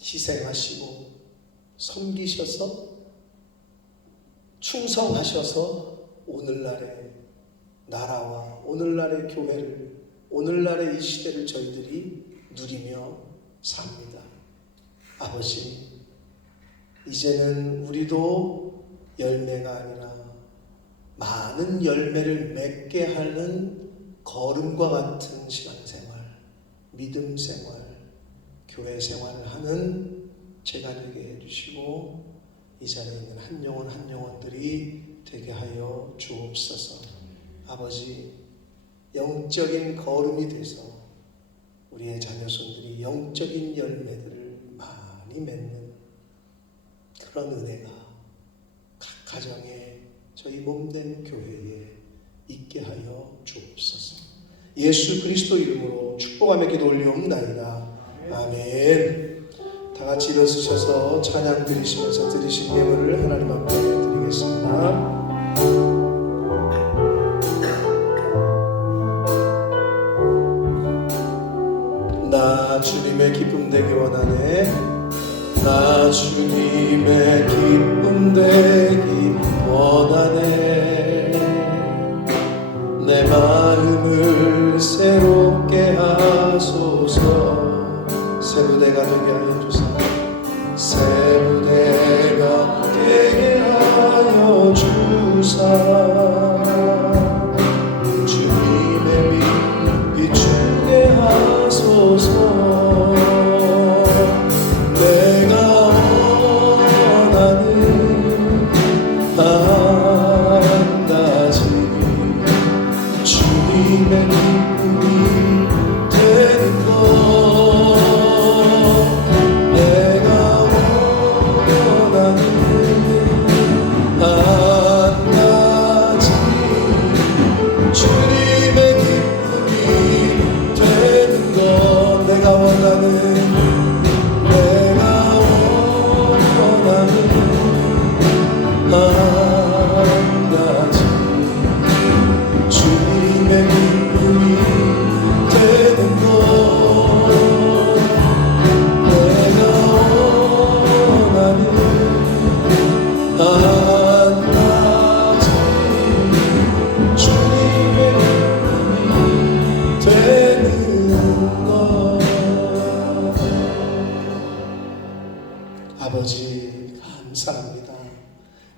희생하시고 섬기셔서 충성하셔서 오늘날의 나라와 오늘날의 교회를, 오늘날의 이 시대를 저희들이 누리며 삽니다. 아버지, 이제는 우리도 열매가 아니라 많은 열매를 맺게 하는 거름과 같은 신앙생활, 믿음 생활, 교회 생활을 하는 제가 되게 해주시고 이 자리에 있는 한 영혼 한 영혼들이 되게 하여 주옵소서. 아버지, 영적인 거름이 돼서 우리의 자녀손들이 영적인 열매들을 많이 맺는 그런 은혜가 각 가정에 저희 몸된 교회에 있게 하여 주옵소서. 예수 그리스도 이름으로 축복하며 기도 올리옵나이다. 아멘. 다 같이 일어서셔서 찬양 드리시면서 드리신 예물을 하나님 앞에 드리겠습니다. 나 주님의 기쁨 되기 원하네. 나 주님 원하네. 내 마음을 새롭게 하소서. 새 부대가 되게 하여 주사. 새 부대가 되게 하여 주사. 주님의 빛 비추게 하소서. 내가 원하는 한 가지 주님의 기쁨이 되는 것. 내가 원하는 한 가지 주님의 기쁨이 되는 것. 내가 원하는 한 가지 주님의 기쁨이 되는 것. 내가 원하는 한 가지 주님의 기쁨이 되는 것. 아버지 감사합니다.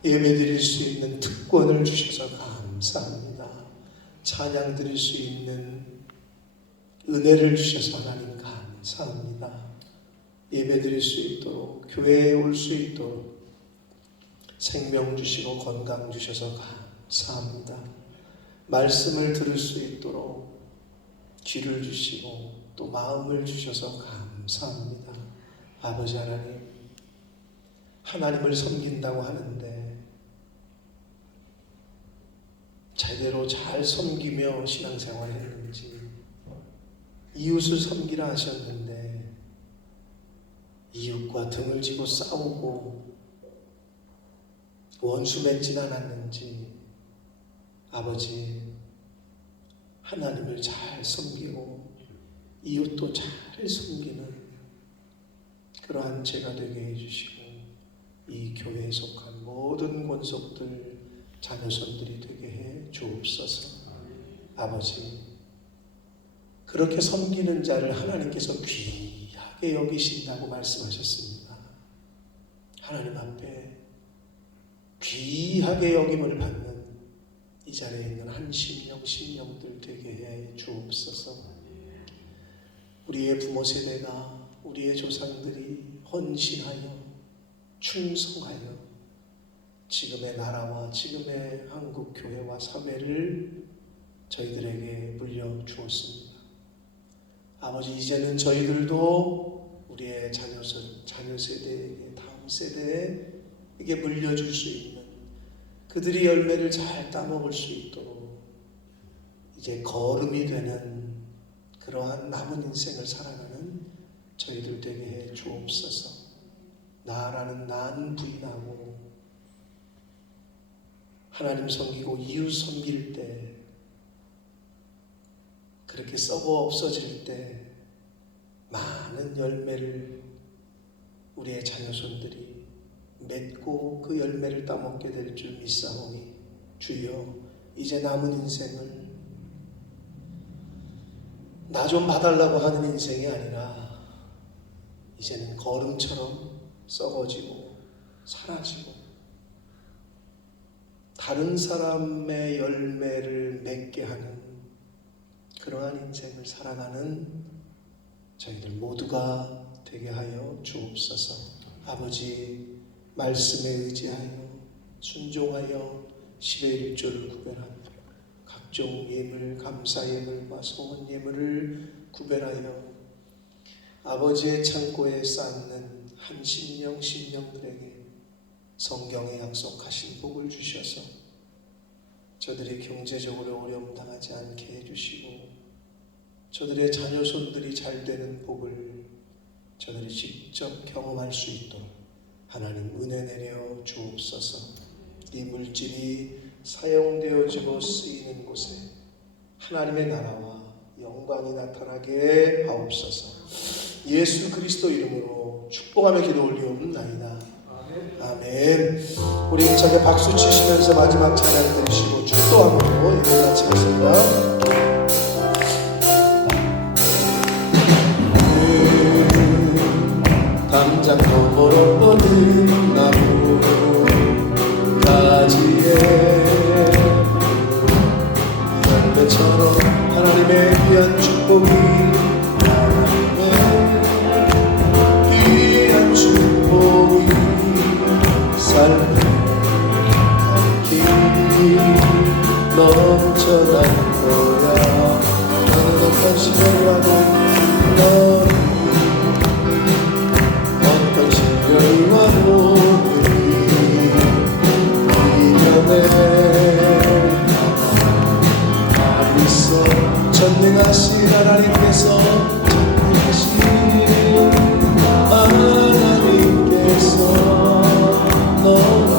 예배드릴 수 있는 특권을 주셔서 감사합니다. 찬양 드릴 수 있는 은혜를 주셔서 하나님 감사합니다. 예배드릴 수 있도록, 교회에 올 수 있도록 생명 주시고 건강 주셔서 감사합니다. 말씀을 들을 수 있도록 귀를 주시고 또 마음을 주셔서 감사합니다. 아버지 하나님, 하나님을 섬긴다고 하는데 제대로 잘 섬기며 신앙생활을 했는지, 이웃을 섬기라 하셨는데 이웃과 등을 지고 싸우고 원수 맺진 않았는지, 아버지 하나님을 잘 섬기고 이웃도 잘 섬기는 그러한 제가 되게 해주시고 이 교회에 속한 모든 권속들 자녀손들이 되게 해 주옵소서. 아버지, 그렇게 섬기는 자를 하나님께서 귀하게 여기신다고 말씀하셨습니다. 하나님 앞에 귀하게 여김을 받는 이 자리에 있는 한 심령들 되게 해 주옵소서. 우리의 부모 세대가, 우리의 조상들이 헌신하여 충성하여 지금의 나라와 지금의 한국 교회와 사회를 저희들에게 물려주었습니다. 아버지, 이제는 저희들도 우리의 자녀 세대에게, 다음 세대에게 물려줄 수 있는, 그들이 열매를 잘 따먹을 수 있도록 이제 거름이 되는 그러한 남은 인생을 살아가는 저희들 되게 해 주옵소서. 나라는 난 부인하고 하나님 섬기고 이웃 섬길 때, 그렇게 썩어 없어질 때 많은 열매를 우리의 자녀손들이 맺고 그 열매를 따먹게 될 줄 믿사오니, 주여 이제 남은 인생을 나 좀 봐달라고 하는 인생이 아니라 이제는 거름처럼 썩어지고 사라지고 다른 사람의 열매를 맺게 하는 그러한 인생을 살아가는 저희들 모두가 되게 하여 주옵소서. 아버지, 말씀에 의지하여 순종하여 10의 1조를 구별하며 각종 예물, 감사 예물과 소원 예물을 구별하여 아버지의 창고에 쌓는 한 심령들에게 성경에 약속하신 복을 주셔서 저들이 경제적으로 어려움 당하지 않게 해주시고, 저들의 자녀손들이 잘 되는 복을 저들이 직접 경험할 수 있도록 하나님 은혜 내려 주옵소서. 이 물질이 사용되어지고 쓰이는 곳에 하나님의 나라와 영광이 나타나게 하옵소서. 예수 그리스도 이름으로 축복하며 기도 올리옵나이다. 아멘. 우리 힘차게 박수 치시면서 마지막 찬양 드리시고 축도함으로 예배 마치겠습니다. 당장 너머로 뻗은 나무 가지에 열매처럼 하나님의 귀한 축복이 하나님의 귀한 축복이 삶에 감기 넘쳐날 거야. 너는 어떤 시련이 와도 너는 어떤 시련이 와도 이겨내 있어. 전능하신 하나님께서 너와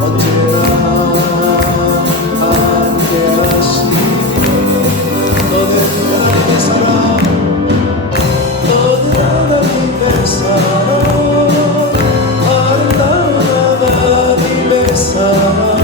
언제나 함께하시니 너는 하나님의 사랑, 너는 하나님의 사랑, 아름다운 하나님의 사랑.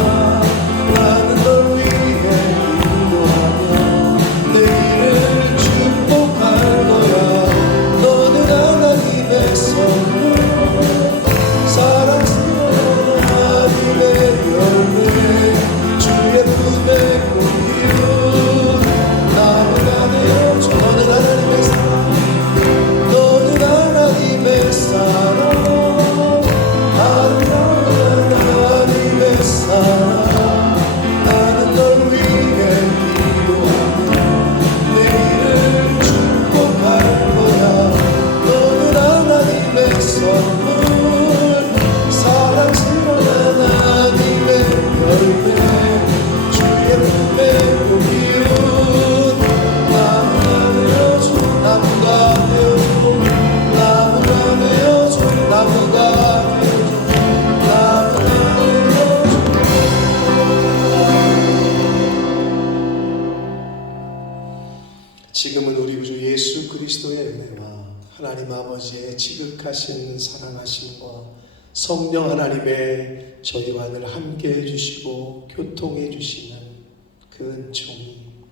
지금은 우리 구주 예수 그리스도의 은혜와 하나님 아버지의 지극하신 사랑하심과 성령 하나님의 저희와 늘 함께 해주시고 교통해 주시는 그 은총이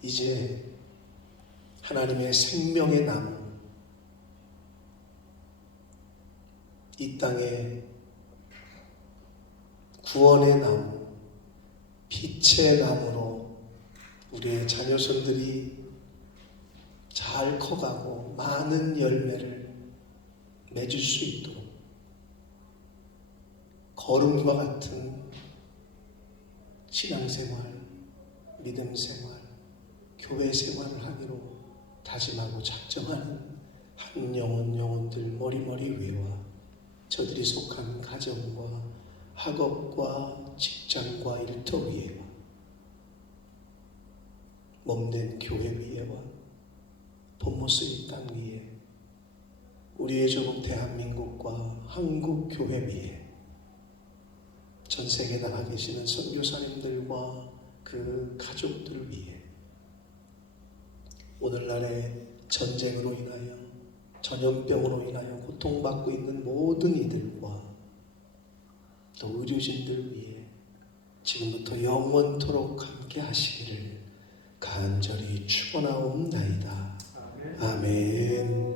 이제 하나님의 생명의 나무, 이 땅에 구원의 나무, 빛의 나무로 우리의 자녀손들이 잘 커가고 많은 열매를 맺을 수 있도록 걸음과 같은 신앙생활, 믿음생활, 교회생활을 하기로 다짐하고 작정하는 한 영혼들 머리머리 위와 저들이 속한 가정과 학업과 직장과 일터 위에와 몸된 교회 위에와 본모스 이 땅 위에 우리의 조국 대한민국과 한국 교회 위에 전 세계에 나가 계시는 선교사님들과 그 가족들을 위해 오늘날의 전쟁으로 인하여 전염병으로 인하여 고통받고 있는 모든 이들과 또 의료진들 위해 지금부터 영원토록 함께 하시기를 간절히 축원하옵나이다. 아멘.